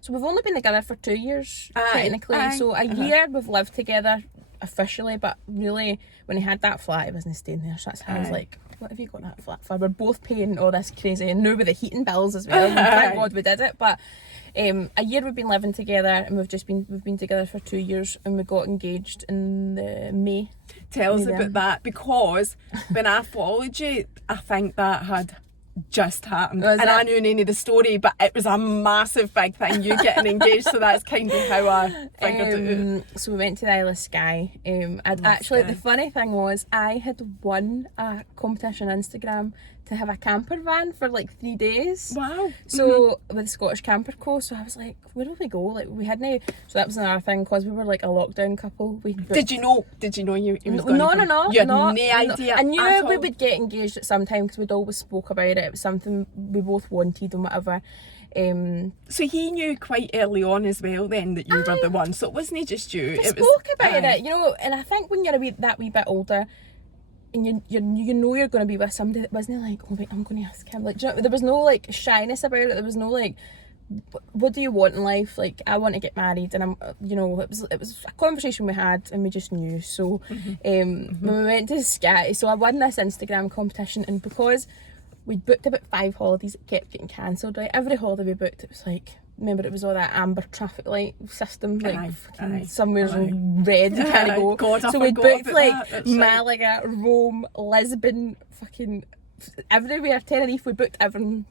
So we've only been together for 2 years, technically. So a year we've lived together officially, but really when he had that flat, he wasn't staying there. So that's how I was like, what have you got that flat for? We're both paying all this crazy, and now with the heating bills as well. Thank God we did it. But a year we've been living together, and we've been together for 2 years, and we got engaged in May. Tell us about that, because when I followed you, I think that had just happened, and I knew none of the story, but it was a massive big thing, you getting engaged. So that's kind of how I figured it out. So we went to the Isle of Skye. The funny thing was, I had won a competition on Instagram to have a camper van for like 3 days. Wow. So with Scottish Camper Co. So I was like, where do we go? Like, we hadn't. So that was another thing, because we were like a lockdown couple. Did you know he was going No. You had no idea. I knew we would get engaged at some time, because we'd always spoke about it. It was something we both wanted and whatever. So he knew quite early on as well then that you were the one. So it wasn't just you. We spoke about it, you know. And I think when you're that wee bit older, and you know you're going to be with somebody, that wasn't like, oh wait, I'm going to ask him. Like, do you know, there was no like shyness about it. There was no like, what do you want in life? Like, I want to get married, and I'm, you know, it was a conversation we had, and we just knew. So when we went to Skye, so I won this Instagram competition, and because we'd booked about 5 holidays, it kept getting cancelled, right? Every holiday we booked, it was like, remember, it was all that amber traffic light system, like somewhere's in red, you can't go. God, so we booked like Malaga, Rome, Lisbon, fucking everywhere, Tenerife. We booked everything,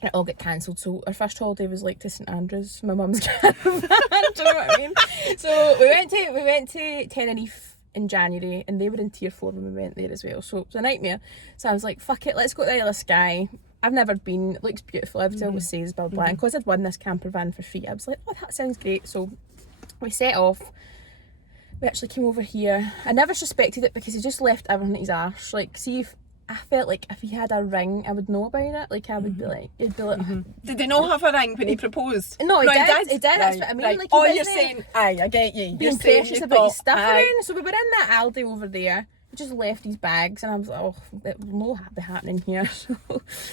and it all got cancelled. So our first holiday was like to St Andrews, my mum's caravan. Do you know what I mean? So we went to Tenerife in January, and they were in tier 4 when we went there as well. So it was a nightmare. So I was like, fuck it, let's go to the Isle of Skye. I've never been, it looks beautiful, everybody always says blah blah, and because I'd won this camper van for free, I was like, oh, that sounds great. So we set off. We actually came over here. I never suspected it, because he just left everything at his arse. Like, see, if I felt like if he had a ring, I would know about it. Like, I would be like, he'd be like, Did he not have a ring when he proposed? No, he did. He did. That's what I mean. Right. Like, You're saying, I get you. Being precious about his stuff around. So we were in that Aldi over there. He just left his bags, and I was like, oh, it will not be happening here. So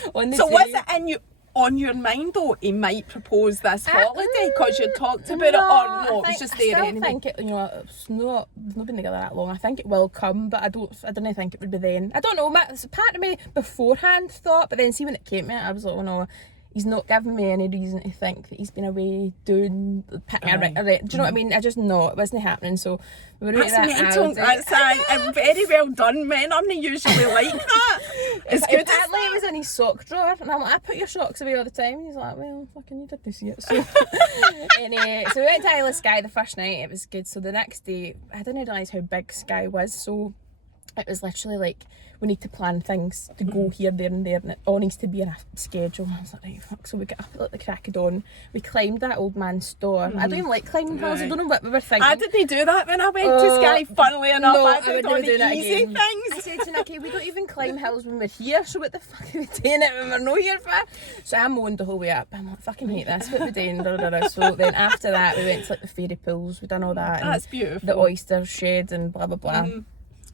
was it on your mind though, he might propose this holiday because you talked about it, or no? It was just there anyway. I think it, you know, we've not been together that long. I think it will come, but I don't think it would be then. I don't know. Part of me beforehand thought, but then see when it came to it, I was like, oh no, he's not giving me any reason to think that he's been away doing picking a rent. Do you know what I mean? I just know it wasn't happening. So we were That's mental. That's very well done. Men aren't usually like that. It's good. Apparently it was in his sock drawer, and I'm like, I put your socks away all the time. And he's like, well, fucking you did see it. So anyway, so we went to Isle of Skye the first night. It was good. So the next day, I didn't realise how big Skye was. So it was literally like, we need to plan things to go here, there and there, and it all needs to be in a schedule. I was like, right, fuck. So we got up at the crack of dawn, we climbed that old man's store. I don't even like climbing hills, I don't know what we were thinking. I didn't do that when I went to Skye, funnily enough. No, I I would did all never do that the easy again. things. I said to Nikki, we don't even climb hills when we're here, so what the fuck are we doing it when we're not here for? So I moaned the whole way up. I'm like, fucking hate this, what are we doing? So then after that, we went to like the fairy pools, we done all that. That's beautiful. The oyster shed and blah blah blah.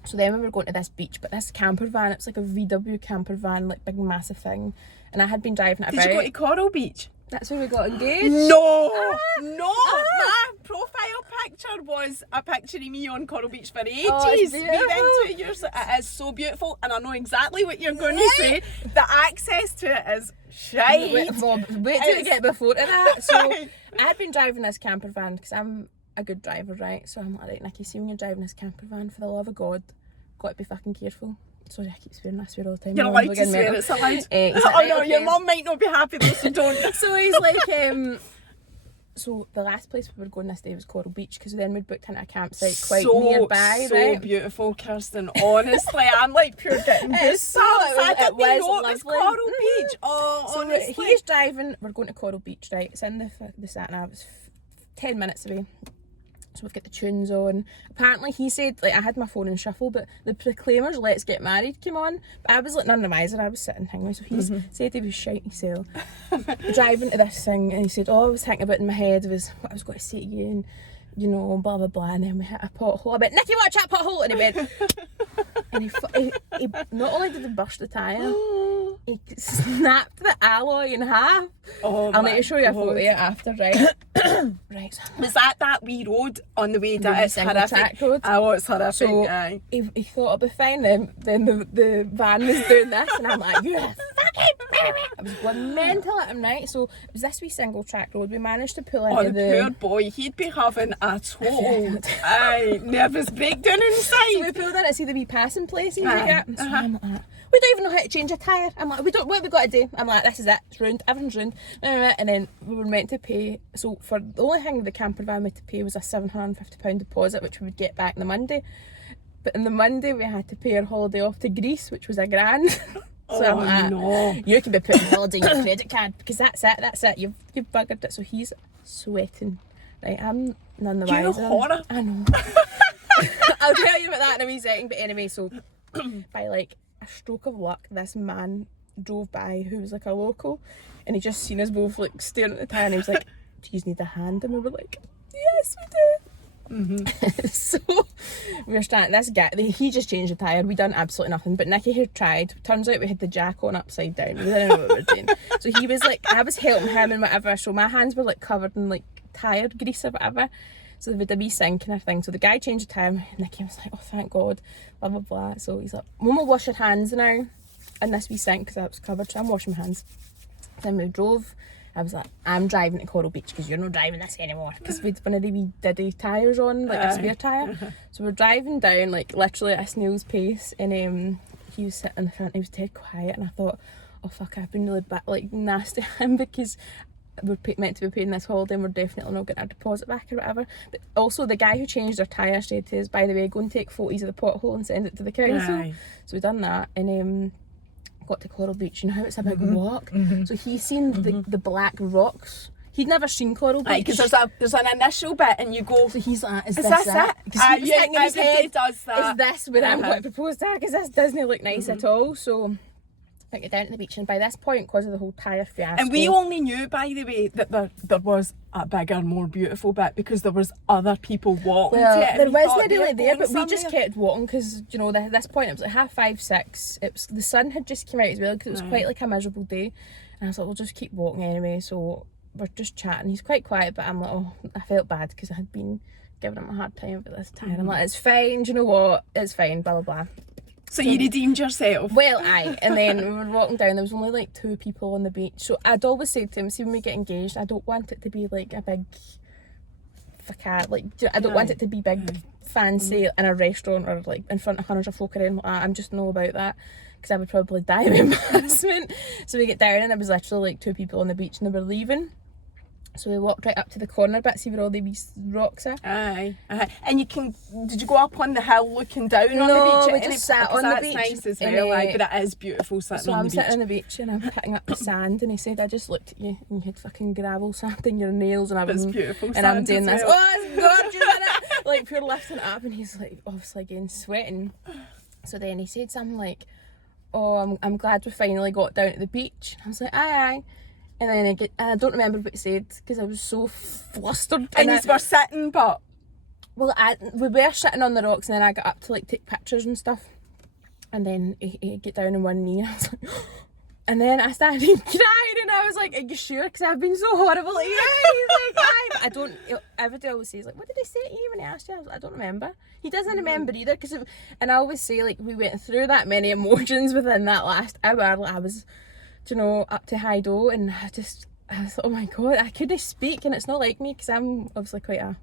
So then we were going to this beach, but this camper van, it's like a VW camper van, like big massive thing. And I had been driving it about. Did you go to Coral Beach? That's where we got engaged. No! My profile picture was a picture of me on Coral Beach for ages. it's We've beautiful. been 2 years. It is so beautiful, and I know exactly what you're going to say. The access to it is shite. Wait till we get before to that. So I had been driving this camper van because I'm a good driver, right? So I'm like, right, Nikki, see when you're driving this camper van, for the love of God, got to be fucking careful. Sorry, I keep swearing, I swear all the time. You're My allowed mum's to looking swear, mental. it's allowed. He's like, Oh right, no, okay. your mum might not be happy though, so don't. So he's like, so the last place we were going this day was Coral Beach, because then we'd booked into a campsite quite nearby, so right? beautiful, Kirsten. Honestly, I'm like pure getting It's goosebumps. I didn't know it was lovely. Coral Beach. Oh, So honestly. he's driving, we're going to Coral Beach, right? It's in the sat nav, it's 10 minutes away. So we've got the tunes on. Apparently he said, like, I had my phone in shuffle, but the Proclaimers' Let's Get Married came on. But I was like none the wiser, I was sitting hanging. So he said he was shite himself. Driving to this thing, and he said, all I was thinking about in my head was what I was going to say to you, and you know, blah blah blah. And then we hit a pothole. I went, Nikki, watch that pothole! And he went, and he not only did he burst the tyre, he snapped the alloy in half. Oh, I'll need to show you a photo of it after, right? Right. So was that wee road on the way down? wee It's single horrific. track road. Oh, it's horrific. So aye. he thought it'd be fine then the van was doing this, and I'm like, you fucking I was going mental at him, right? So it was this wee single track road. We managed to pull Oh, into the poor boy, he'd be having a total nervous breakdown inside. So we pulled in to see the wee passing places Aye, we got. So I'm like, we don't even know how to change a tyre. I'm like, what have we got to do? I'm like, this is it, it's ruined, everything's ruined. And then we were meant to pay, so for the only thing the camper van we had to pay was a £750 deposit, which we would get back on the Monday. But on the Monday we had to pay our holiday off to Greece, which was £1,000. So I'm like, no. you can be putting holiday on your credit card, because that's it, you've buggered it. So he's sweating. Right, I'm none the You know, wiser. horror. I know. I'll tell you about that in a wee second. But anyway, so by like a stroke of luck, this man drove by who was like a local, and he just seen us both like staring at the tyre, and he was like, do you need a hand? And we were like, yes we do. So we were starting, this guy, he just changed the tyre, we done absolutely nothing, but Nikki had tried. Turns out we had the jack on upside down, we didn't know what we were doing. So he was like, I was helping him and whatever, so my hands were like covered in like tyre grease or whatever. So there was a wee sink and a thing. So the guy changed the tyre, and Nikki was like, oh thank God, blah blah blah. So he's like, Mum will wash your hands now in this wee sink, because that was covered, so I'm washing my hands. Then we drove. I was like, I'm driving to Coral Beach because you're not driving this anymore. Because we had one of the wee Diddy tyres on, like a spare tyre. So we're driving down, like literally at a snail's pace, and he was sitting in the front, he was dead quiet, and I thought, oh fuck, I've been really like nasty at him, because we're meant to be paying this holiday and we're definitely not getting our deposit back or whatever. But also the guy who changed our tyre said to us, by the way, go and take photos of the pothole and send it to the council. Aye. So we done that, and got to Coral Beach. You know how it's a big walk? So he's seen the black rocks. He'd never seen Coral Beach. Because there's an initial bit and you go, So he's like, is is this this it? it? Because he was thinking in his everybody head, does is that. this where I'm going to propose to her? Because this doesn't look nice at all. So I get down to the beach, and by this point, because of the whole tyre fiasco, And we only knew, by the way, that there was a bigger, more beautiful bit, because there was other people walking to it. there and we thought wasn't they really were there, going but we just somewhere. kept walking, because you know at this point it was like 5:30, 6. It was, the sun had just come out as well, because it was quite like a miserable day, and I was like, we'll just keep walking anyway. So we're just chatting. He's quite quiet, but I'm like, oh, I felt bad because I had been giving him a hard time about this time. I'm like, it's fine. Do you know what? It's fine. Blah blah blah. So you redeemed yourself. Well, aye. And then we were walking down, there was only like 2 people on the beach. So I'd always say to him, see when we get engaged, I don't want it to be like a big facade, like I don't want it to be big fancy in a restaurant or like in front of hundreds of folk or anything like that. I'm just not about that, because I would probably die of embarrassment. So we get down, and there was literally like 2 people on the beach, and they were leaving. So we walked right up to the corner bit, see where all the wee rocks are. Aye. And did you go up on the hill looking down on the beach? No, we at any just sat point? on the 'Cause beach. That's nice as And, well, but it is beautiful sitting So on I'm the beach. sitting on the beach and I'm picking up the sand, and he said, I just looked at you and you had fucking gravel sand in your nails, and I was It's beautiful and sand I'm doing as this. well. Oh, it's gorgeous, isn't it? Like pure lifting it up, and he's like obviously again sweating. So then he said something like, "Oh, I'm glad we finally got down to the beach." I was like, "Aye." And then I don't remember what he said because I was so flustered. And you were sitting, but Well, we were sitting on the rocks, and then I got up to like take pictures and stuff. And then he get down on one knee, and I was like, and then I started crying, and I was like, "Are you sure? Because I've been so horrible to you." He's like, "Aye." But I don't. Everybody always says like, "What did he say to you when he asked you?" I was like, "I don't remember." He doesn't remember either, and I always say like we went through that many emotions within that last hour. Like I was, you know, up to high do, and I thought, oh my god, I couldn't speak, and it's not like me because I'm obviously quite a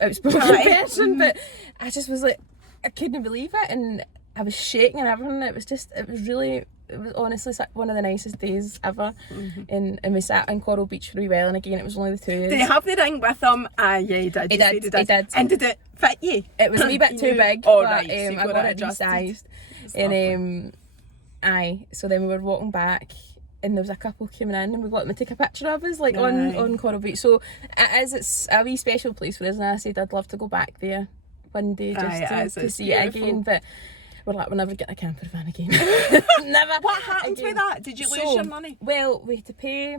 outspoken person, but I just was like, I couldn't believe it, and I was shaking and everything. It was honestly one of the nicest days ever. And we sat on Coral Beach for a wee while, and again it was only the two of us. did you have the ring with him? Aye, yeah, he did. He did. And did it fit you? It was a wee bit too big, Oh, but right, so you I got it adjusted. resized. And aye, so then we were walking back, and there was a couple coming in, and we got them to take a picture of us, like on Coral Beach. So it's a wee special place for us, and I said I'd love to go back there one day just to see it again, but we're like, we'll never get a camper van again. Never. What happened with that? Did you lose your money? Well, we had to pay.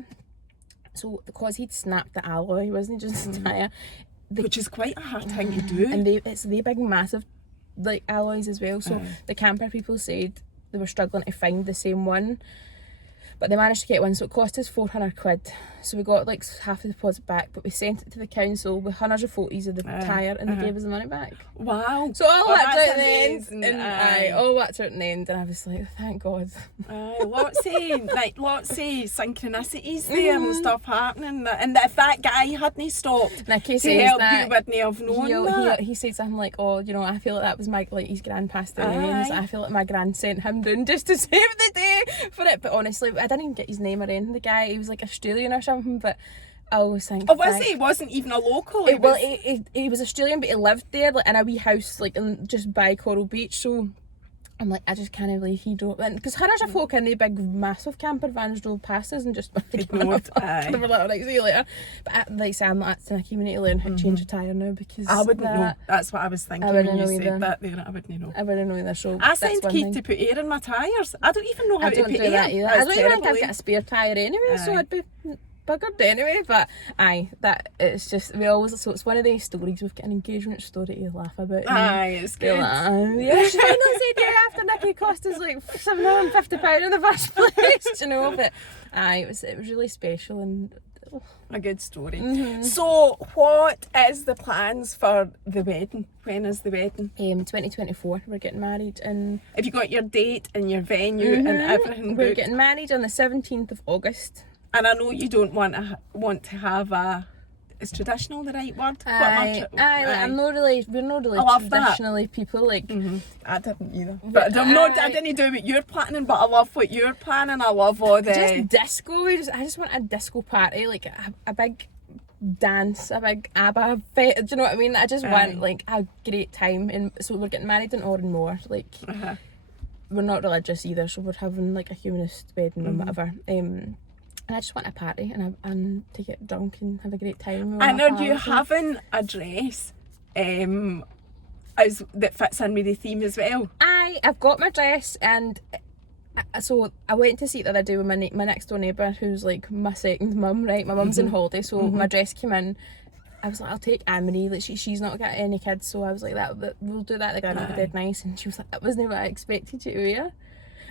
So because he'd snapped the alloy, wasn't it, just a tyre? Which is quite a hard thing to do. And it's the big massive like alloys as well. So the camper people said they were struggling to find the same one, but they managed to get one, so it cost us 400 quid. So we got like half the deposit back, but we sent it to the council with hundreds of photos of the tyre, and they gave us the money back. Wow. So all worked out in the end, amazing. and all worked out in the end, and I was like, thank God. Lots of synchronicities there and stuff happening, and if that guy hadn't stopped Like he to says help that, you, wouldn't have known that. he said something like, oh, you know, I feel like that was like his grand passed away, and he's like, I feel like my grand sent him down just to save the day for it. But honestly, I didn't even get his name or anything. The guy, he was like Australian or something, but I always think, oh, was he? He wasn't even a local. He was Australian, but he lived there, like in a wee house, like just by Coral Beach. So I'm like, I just can't believe he drove in, because hundreds of folk in the big massive camper vans drove past us and just ignored. They were like, alright, see you later. But like I say, I'm acting like you need to learn how to change a tyre now, because I wouldn't know. That's what I was thinking when you said that there. I wouldn't know. I wouldn't know either. So I sent Kate to put air in my tyres. I don't even know how to put air. That either. I don't even think I've got a spare tyre anyway, so I'd be buggered anyway. But aye, that it's just so it's one of these stories. We've got an engagement story to laugh about. Aye, it's good. Yeah, she finally said yeah after Nicky cost us like £750 in the first place, you know. But aye, it was really special and a good story. So what is the plans for the wedding? When is the wedding? 2024. We're getting married, and have you got your date and your venue and everything we're booked? getting married on the 17th of August. And I know you don't want to have a. Is traditional the right word? Aye, we're not really traditionally people like. I didn't either. But I didn't do what you're planning, but I love what you're planning. I love all the. Just disco. I just want a disco party, like a big dance, a big ABBA fete. Do you know what I mean? I just want like a great time. And so we're getting married in Oranmore. Like we're not religious either, so we're having like a humanist wedding or whatever. And I just want a party and to get drunk and have a great time. And are you having a dress that fits in with the theme as well? I've got my dress, and so I went to see it the other day with my next door neighbour, who's like my second mum, right? My mum's on holiday, so my dress came in. I was like, I'll take Anne-Marie, like she's not got any kids, so I was like, we'll do that, the guy will be dead nice. And she was like, that wasn't what I expected you to wear.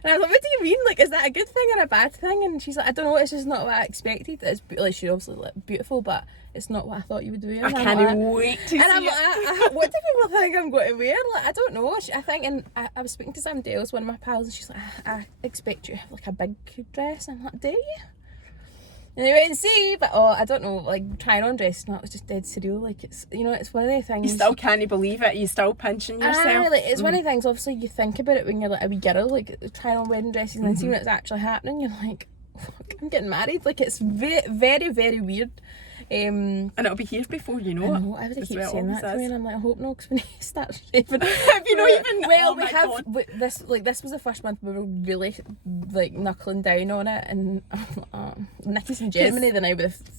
And I was like, what do you mean? Like, is that a good thing or a bad thing? And she's like, I don't know, it's just not what I expected. It's like, she obviously looked beautiful, but it's not what I thought you would wear. I can't wait to see I'm it. like, what do people think I'm going to wear? Like, I don't know. I think, and I was speaking to somebody else, one of my pals, and she's like, I expect you to have like a big dress. And I'm like, do you? And they went and see, but I don't know, like trying on dresses, that was just dead surreal. Like it's, you know, it's one of the things. You still can't believe it. You still pinching yourself. Like, it's one of the things. Obviously, you think about it when you're like a wee girl, like trying on wedding dresses, and then see when it's actually happening. You're like, fuck, I'm getting married. Like it's very, very weird. And it'll be here before you know I it. know, everybody Is keeps where it saying always that to me, is. and I'm like, I hope not, because when he starts shaving. Have you not even? Well, oh we my have God. this was the first month we were really like knuckling down on it, and Nicky's in Germany the night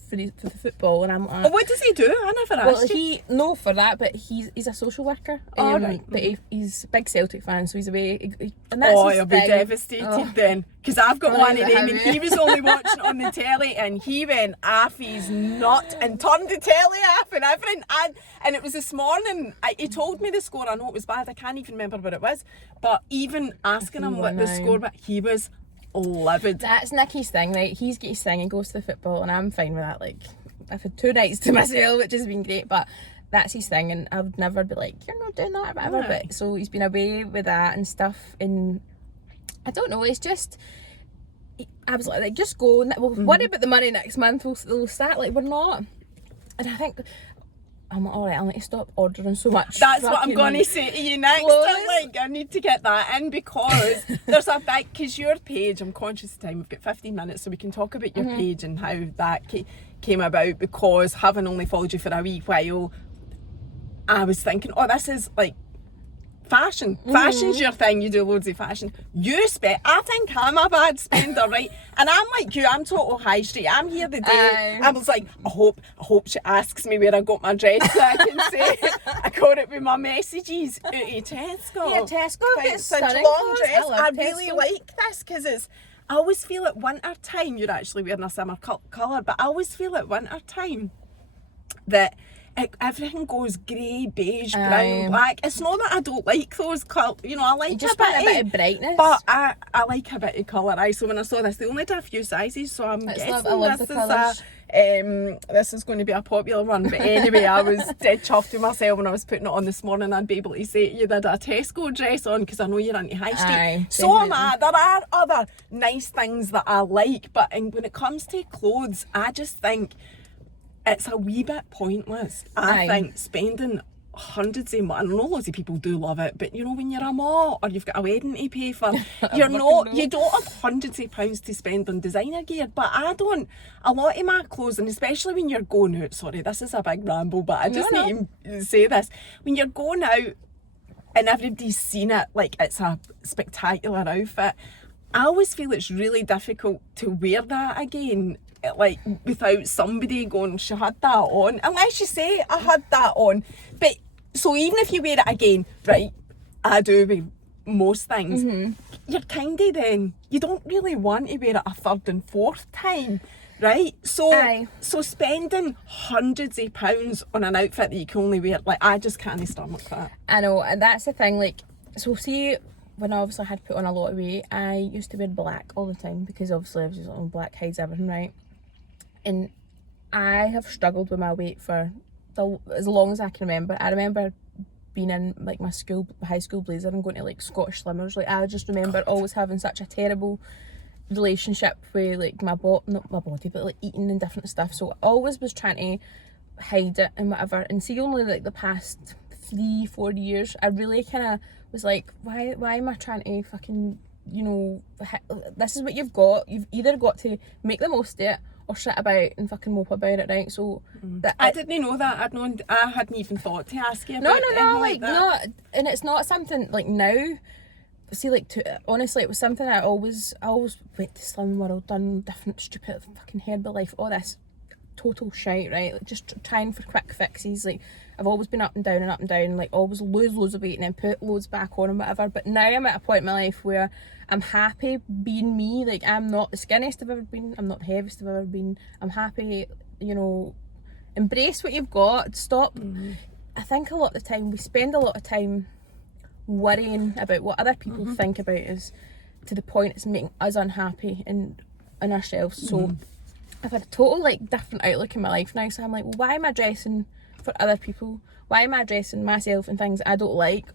for the football, and I'm like, Oh, what does he do? I never well, asked you. no for that, but he's a social worker. Oh, right. But he's a big Celtic fan, so he's away. And that's Oh, his he'll be thing. devastated Oh. then. Because I've got Oh, one of yeah, them and he was only watching on the telly and he went off his nut and turned the telly off and everything. And it was this morning, he told me the score. I know it was bad, I can't even remember what it was. But even asking him what the score was, he was livid. That's Nicky's thing, right? He's got his thing and goes to the football, and I'm fine with that. Like, I've had 2 nights to myself, which has been great, but that's his thing, and I would never be like, you're not doing that or whatever. Right. But so he's been away with that and stuff, and I don't know, it's just, I was like, just go, we'll worry about the money next month, we'll start, like, we're not. And I think, I'm like, alright, I'll need to stop ordering so much. That's what I'm going to say to you next. I'm like, I need to get that in because there's a big, because your page, I'm conscious of time, we've got 15 minutes so we can talk about your page and how that came about, because having only followed you for a wee while, I was thinking, oh, this is like fashion. Fashion's your thing, you do loads of fashion. I think I'm a bad spender, right? And I'm like you, I'm total high street. I'm here the day. I was like, I hope she asks me where I got my dress so I can say I got it with my messages out of Tesco. Yeah, Tesco It's such stunning long clothes. dress. love I really Tesco. like this because I always feel at winter time, you're actually wearing a similar colour, but I always feel at winter time that everything goes grey, beige, brown, black. It's not that I don't like those colours, I like just want a bit of brightness. but I like a bit of colour. So when I saw this, they only did a few sizes, so I'm guessing I love this the is colours. this is going to be a popular one. But anyway, I was dead chuffed with myself when I was putting it on this morning. I'd be able to say to you that I had a Tesco dress on because I know you're into high street. Aye, So am definitely. I. There are other nice things that I like, but when it comes to clothes, I just think it's a wee bit pointless. I think spending hundreds of money, I know loads of people do love it, but when you're a ma or you've got a wedding to pay for, you don't have hundreds of pounds to spend on designer gear. But I don't. A lot of my clothes, and especially when you're going out, sorry, this is a big ramble, but I just need to say this. When you're going out and everybody's seen it, like it's a spectacular outfit, I always feel it's really difficult to wear that again, like without somebody going, she had that on, unless you say I had that on. But so even if you wear it again, right, I do with most things, you're kind of then, you don't really want to wear it a third and fourth time, right? So spending hundreds of pounds on an outfit that you can only wear, like, I just can't stomach that. I know, and that's the thing, like, so see, when I obviously had put on a lot of weight, I used to wear black all the time because obviously I was just on black hides everything, right? And I have struggled with my weight for as long as I can remember. I remember being in like my high school blazer and going to like Scottish Slimmers. Like, I just remember always having such a terrible relationship with like not my body, but like eating and different stuff. So I always was trying to hide it and whatever. And see, only like the past 3-4 years, I really kind of was like, why am I trying to fucking, this is what you've got. You've either got to make the most of it or shit about and fucking mope about it, right? So I didn't know that. I hadn't even thought to ask you about no, like that. not, and it's not something like now. See, like, honestly, it was something I always went to Slim World, done different stupid fucking Herbalife, all this total shite, right? Like, just trying for quick fixes. Like, I've always been up and down, like always lose loads of weight and then put loads back on and whatever. But now I'm at a point in my life where I'm happy being me. Like, I'm not the skinniest I've ever been, I'm not the heaviest I've ever been. I'm happy, embrace what you've got. Stop. I think a lot of the time we spend a lot of time worrying about what other people think about us, to the point it's making us unhappy in ourselves. So I've had a total like different outlook in my life now. So I'm like, well, why am I dressing for other people? Why am I dressing myself in things I don't like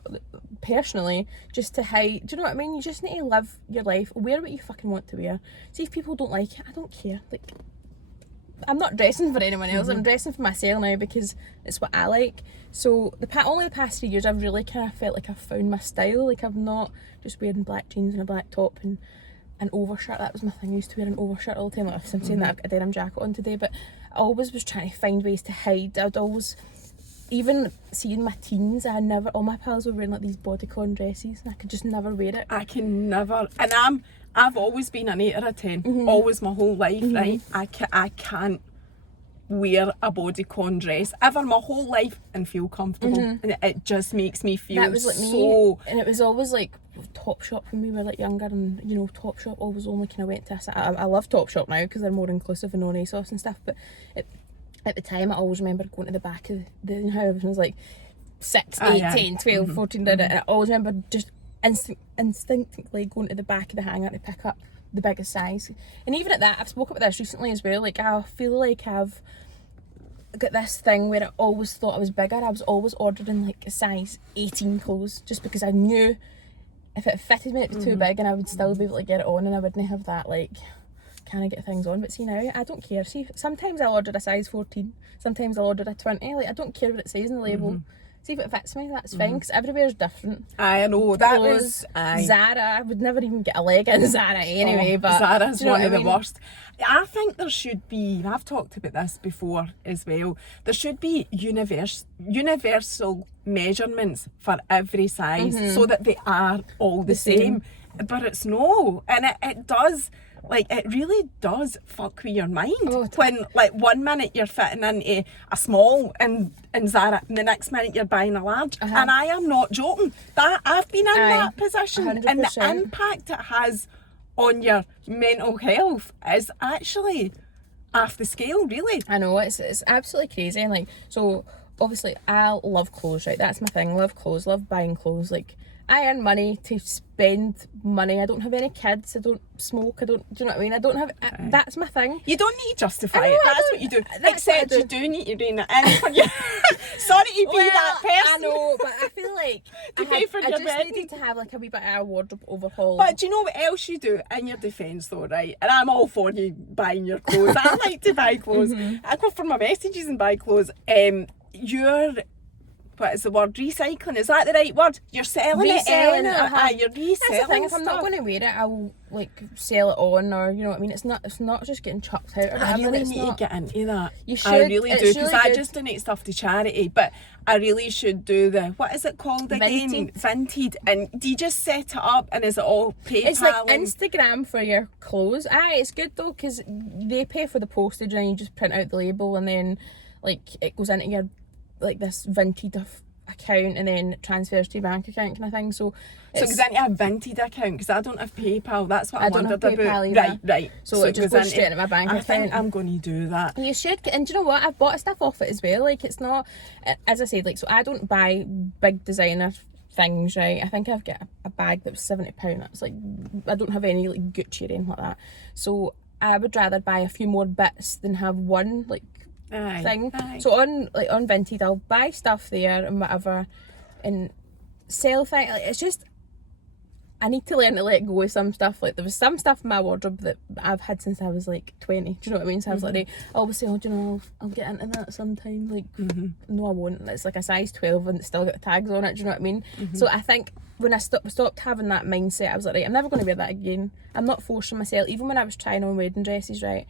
personally, just to hide? Do you know what I mean? You just need to live your life, wear what you fucking want to wear. See, if people don't like it, I don't care. Like, I'm not dressing for anyone else. I'm dressing for myself now because it's what I like. So only the past 3 years I've really kind of felt like I've found my style. Like, I'm not just wearing black jeans and a black top and an overshirt. That was my thing. I used to wear an overshirt all the time. Like, I'm saying that I've got a denim jacket on today, but I always was trying to find ways to hide. I'd always, even seeing my teens, all my pals were wearing like these bodycon dresses and I could just never wear it. I can never, and I've always been an 8 or a 10, always my whole life, right? I can't wear a bodycon dress ever my whole life and feel comfortable, and it just makes me feel That was like so... me, and it was always like Topshop when we were like younger, and you know, Topshop always only kind of went to I love Topshop now because they're more inclusive and no ASOS and stuff, but at the time I always remember going to the back of the, you know, how everyone was like 6, 8, 10, 12, 14 did it, and I always remember just instinctively going to the back of the hanger to pick up the biggest size. And even at that, I've spoken about this recently as well, like I feel like I've got this thing where I always thought I was bigger. I was always ordering like a size 18 clothes just because I knew if it fitted me it'd be too big and I would still be able to get it on and I wouldn't have that like, can I get things on? But see now, I don't care. See, sometimes I'll order a size 14, sometimes I'll order a 20, like I don't care what it says in the label. See if it fits me, that's fine, because everywhere's different. I know, that Clothes, was... Zara, I would never even get a leg in Zara anyway, but... Zara's do you know one what of I the mean? worst. I think there should be, and I've talked about this before as well, there should be universal measurements for every size so that they are all the same. But it's no, and it does... Like, it really does fuck with your mind when, like, one minute you're fitting into a small in Zara and the next minute you're buying a large. And I am not joking. That I've been in that position 100%. and the impact it has on your mental health is actually off the scale, really. I know, it's absolutely crazy. And, like, so, obviously, I love clothes, right? That's my thing. Love clothes, love buying clothes. Like, I earn money to spend money. I don't have any kids. I don't smoke. Do you know what I mean? I don't have... that's my thing. You don't need to justify I know, it. I That's don't- what you do. that's what I Except do. you do need to rein it in for you. Sorry to be that person. I know, but I feel like I your just wedding. needed to have like a wee bit of a wardrobe overhaul. But do you know what else you do in your defence though, right? And I'm all for you buying your clothes. I like to buy clothes. I go for my messages and buy clothes. You're... What is the word? Recycling, is that the right word? You're selling Reselling it it, you're reselling that's the thing, if I'm not stuff. going to wear it, I'll like sell it on, or you know what I mean. It's not just getting chucked out or whatever. I really it's need not, to get into that. You should. I really do, It's because really I good. just donate stuff to charity, but I really should do the, what is it called again? Vinted. Vinted. And do you just set it up and is it all PayPal? It's like and- Instagram for your clothes. It's good though because they pay for the postage and you just print out the label and then like it goes into your like this Vinted account and then it transfers to your bank account kind of thing. So because I need to have Vinted account because I don't have PayPal. That's what I don't have wondered about. PayPal either. Right. So it just goes straight into my bank I account. think I'm going to do that. You should, and do you know what? I've bought stuff off it as well. Like it's not, as I said, like so I don't buy big designer things, right? I think I've got a bag that was £70. It's like I don't have any like Gucci or anything like that. So I would rather buy a few more bits than have one like thing. So on Vinted, I'll buy stuff there and whatever, and sell things. Like it's just. I need to learn to let go of some stuff. Like there was some stuff in my wardrobe that I've had since I was like 20. Do you know what I mean? So I was like, I always say, oh, do you know, I'll get into that sometime. Like, no, I won't. It's like a size 12 and it's still got the tags on it. Do you know what I mean? So I think when I stopped having that mindset, I was like, right, I'm never going to wear that again. I'm not forcing myself. Even when I was trying on wedding dresses, right,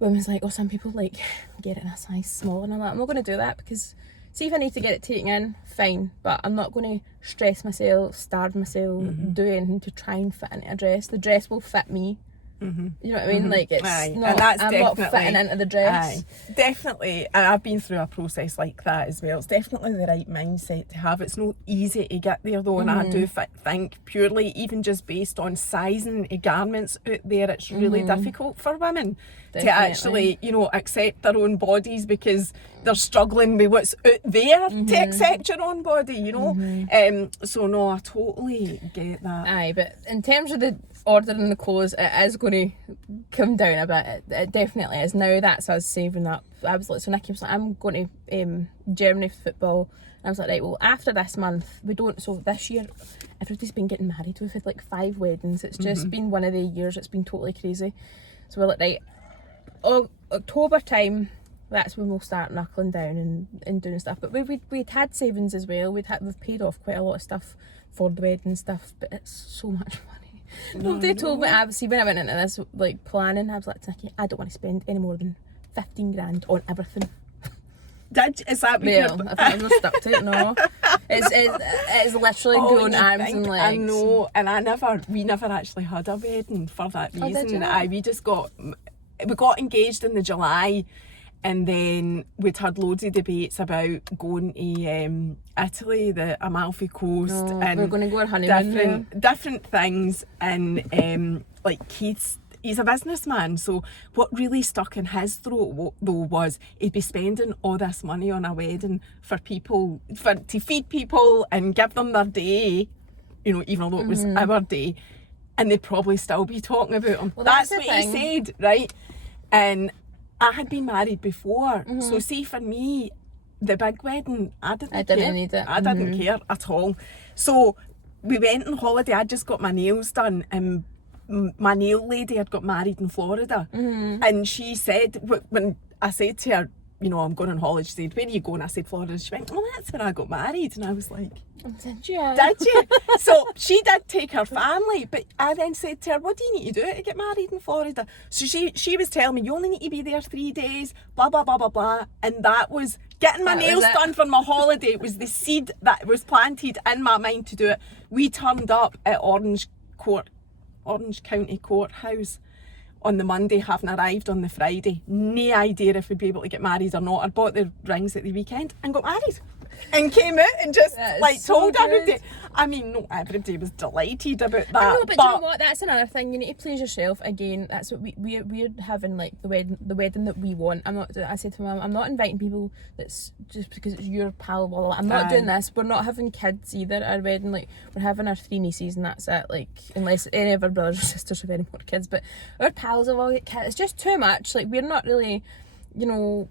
women's like, oh, some people like get it in a size small, and I'm like, I'm not going to do that because. See if I need to get it taken in, fine, but I'm not going to stress myself, starve myself, do anything to try and fit into a dress. The dress will fit me. You know what I mean? Like it's not. And that's I'm not fitting into the dress. Definitely, and I've been through a process like that as well. It's definitely the right mindset to have. It's not easy to get there though, and I do think purely, even just based on sizing of garments out there, it's really difficult for women to actually, you know, accept their own bodies because they're struggling with what's out there to accept your own body, you know. So no, I totally get that. Aye, but in terms of the ordering the clothes, it is going to come down a bit. It definitely is. Now that's us saving up. I was like, so Nikki was like, I'm going to Germany for football. And I was like, right, well, after this month, we don't, so this year, everybody's been getting married. We've had like 5 weddings. It's just been one of the years, it's been totally crazy. So we're like, right, October time, that's when we'll start knuckling down and doing stuff. But we'd had savings as well. We've paid off quite a lot of stuff for the wedding stuff, but it's so much money. Nobody told me, obviously, when I went into this like planning, I was like, Nikki, I don't want to spend any more than 15 grand on everything. Is that what Well, I think I'm not stuck to it, no. It's literally grown arms and legs. I know, and we never actually had a wedding for that reason. We got engaged in the July, and then we'd had loads of debates about going to Italy, the Amalfi Coast, and we're going to go on honeymoon. Different things, and like Keith's. He's a businessman, so what really stuck in his throat though was he'd be spending all this money on a wedding for people, to feed people and give them their day, you know, even though it was our day, and they'd probably still be talking about him. Well, that's the what thing. he said, right? And I had been married before, so see, for me, the big wedding, I didn't need it. I didn't care at all. So we went on holiday. I just got my nails done, and my nail lady had got married in Florida, and she said, when I said to her, you know, I'm going on holiday, she said, where are you going? I said, Florida. She went, oh, that's where I got married. And I was like, did you? Did you? So she did take her family, but I then said to her, what do you need to do to get married in Florida? So she was telling me, you only need to be there 3 days, blah, blah, blah, blah, blah. And that was getting my nails done for my holiday. It was the seed that was planted in my mind to do it. We turned up at Orange County Courthouse on the Monday, having arrived on the Friday. No idea if we'd be able to get married or not. I bought the rings at the weekend and got married. And came out and just told everybody. I mean, not everybody was delighted about that. I know, but do you know what? That's another thing. You need to please yourself. Again, that's what we're having, like the wedding that we want. I said to Mum, I'm not inviting people that's just because it's your pal. Blah, blah, blah. I'm not doing this. We're not having kids either at our wedding. Like, we're having our 3 nieces and that's it. Like, unless any of our brothers or sisters have any more kids. But our pals have all got kids. It's just too much. Like, we're not really, you know.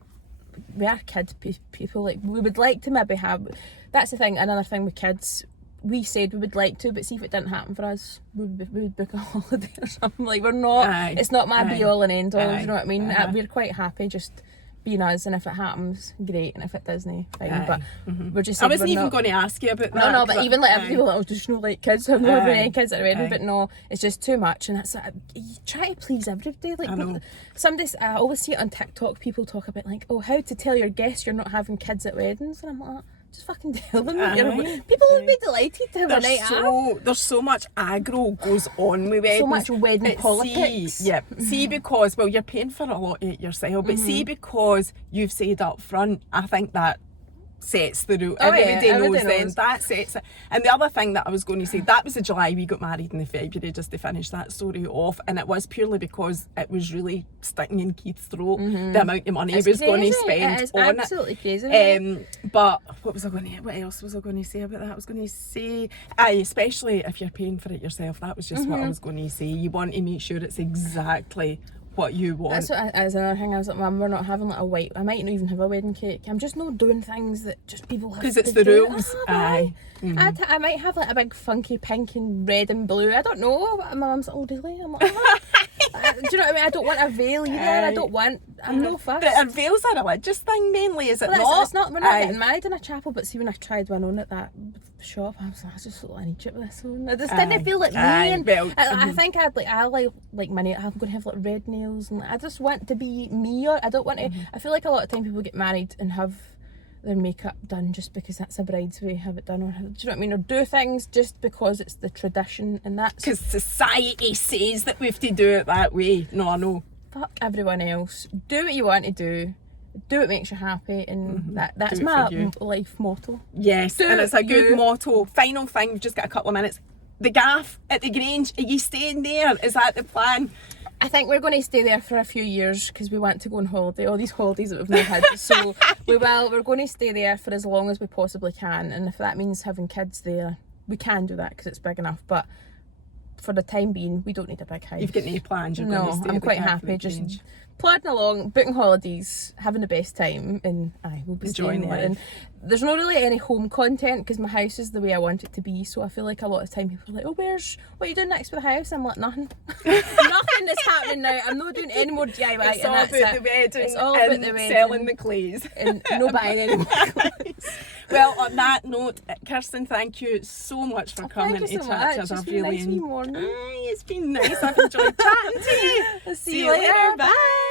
We are kid people, like we would like to maybe have, that's the thing, another thing with kids, we said we would like to, but see if it didn't happen for us, we would book a holiday or something. Like, we're not, it's not my be all and end all, you know what I mean? We're quite happy just being us, and if it happens, great, and if it doesn't, fine. But we're just saying, I wasn't even going to ask you about that. No, but even like everybody like, oh, does you know, like kids, I've never any kids at a wedding, but no, it's just too much, and that's you try to please everybody. Like, I always see it on TikTok, people talk about like, oh, how to tell your guests you're not having kids at weddings, and I'm like, just fucking tell them. People will be delighted to have a night out. There's so much aggro goes on with weddings. So much wedding politics. See, because, well, you're paying for a lot of it yourself, but see, because you've said up front, I think that sets the rule. Everybody knows then. That sets it. And the other thing that I was going to say, that was the July, we got married in the February, just to finish that story off, and it was purely because it was really sticking in Keith's throat, the amount of money he was going to spend on it. Absolutely crazy. But what else was I going to say about that? I was going to say, especially if you're paying for it yourself, that was just what I was going to say. You want to make sure it's exactly what you want. That's what as another thing. I was like, Mum, we're not having like a white. I might not even have a wedding cake. I'm just not doing things that just people have to do. Because it's the rules. I might have like a big funky pink and red and blue. I don't know. My mum's like, oh really? I'm like, oh. Do you know what I mean? I don't want a veil either. I'm no fuss. But are veils a religious thing mainly? Is it not? It's not. We're not getting married in a chapel. But see, when I tried one on at that shop, I was like, I just look like an Egypt with this on. I just didn't feel like me. And I think I like my nails. I'm going to have like red nails, and I just want to be me. Or I don't want to. I feel like a lot of time people get married and have their makeup done just because that's a bride's way, have it done, or do you know what I mean, or do things just because it's the tradition, and that's because society says that we have to do it that way. No, I know. Fuck everyone else. Do what you want to do what makes you happy, and that's my life motto. Yes, and it's a good motto. Final thing, we've just got a couple of minutes. The gaff at the Grange, are you staying there? Is that the plan? I think we're going to stay there for a few years because we want to go on holiday, all these holidays that we've not had. So we're going to stay there for as long as we possibly can, and if that means having kids there, we can do that because it's big enough. But for the time being, we don't need a big house. You've got any plans? You're going to stay? I'm quite happy just plodding along, booking holidays, having the best time, and we'll be staying there. And there's not really any home content because my house is the way I want it to be, so I feel like a lot of time people are like, oh, what are you doing next with the house? I'm like, nothing. Nothing is happening now. I'm not doing any more DIY. It's all about the wedding. It's all about the wedding. Selling the clays. And no buying any more clays. Well, on that note, Kirsten, thank you so much for coming to chat to us. It's been nice morning. It's been nice. I've enjoyed chatting to you. See you later. Bye.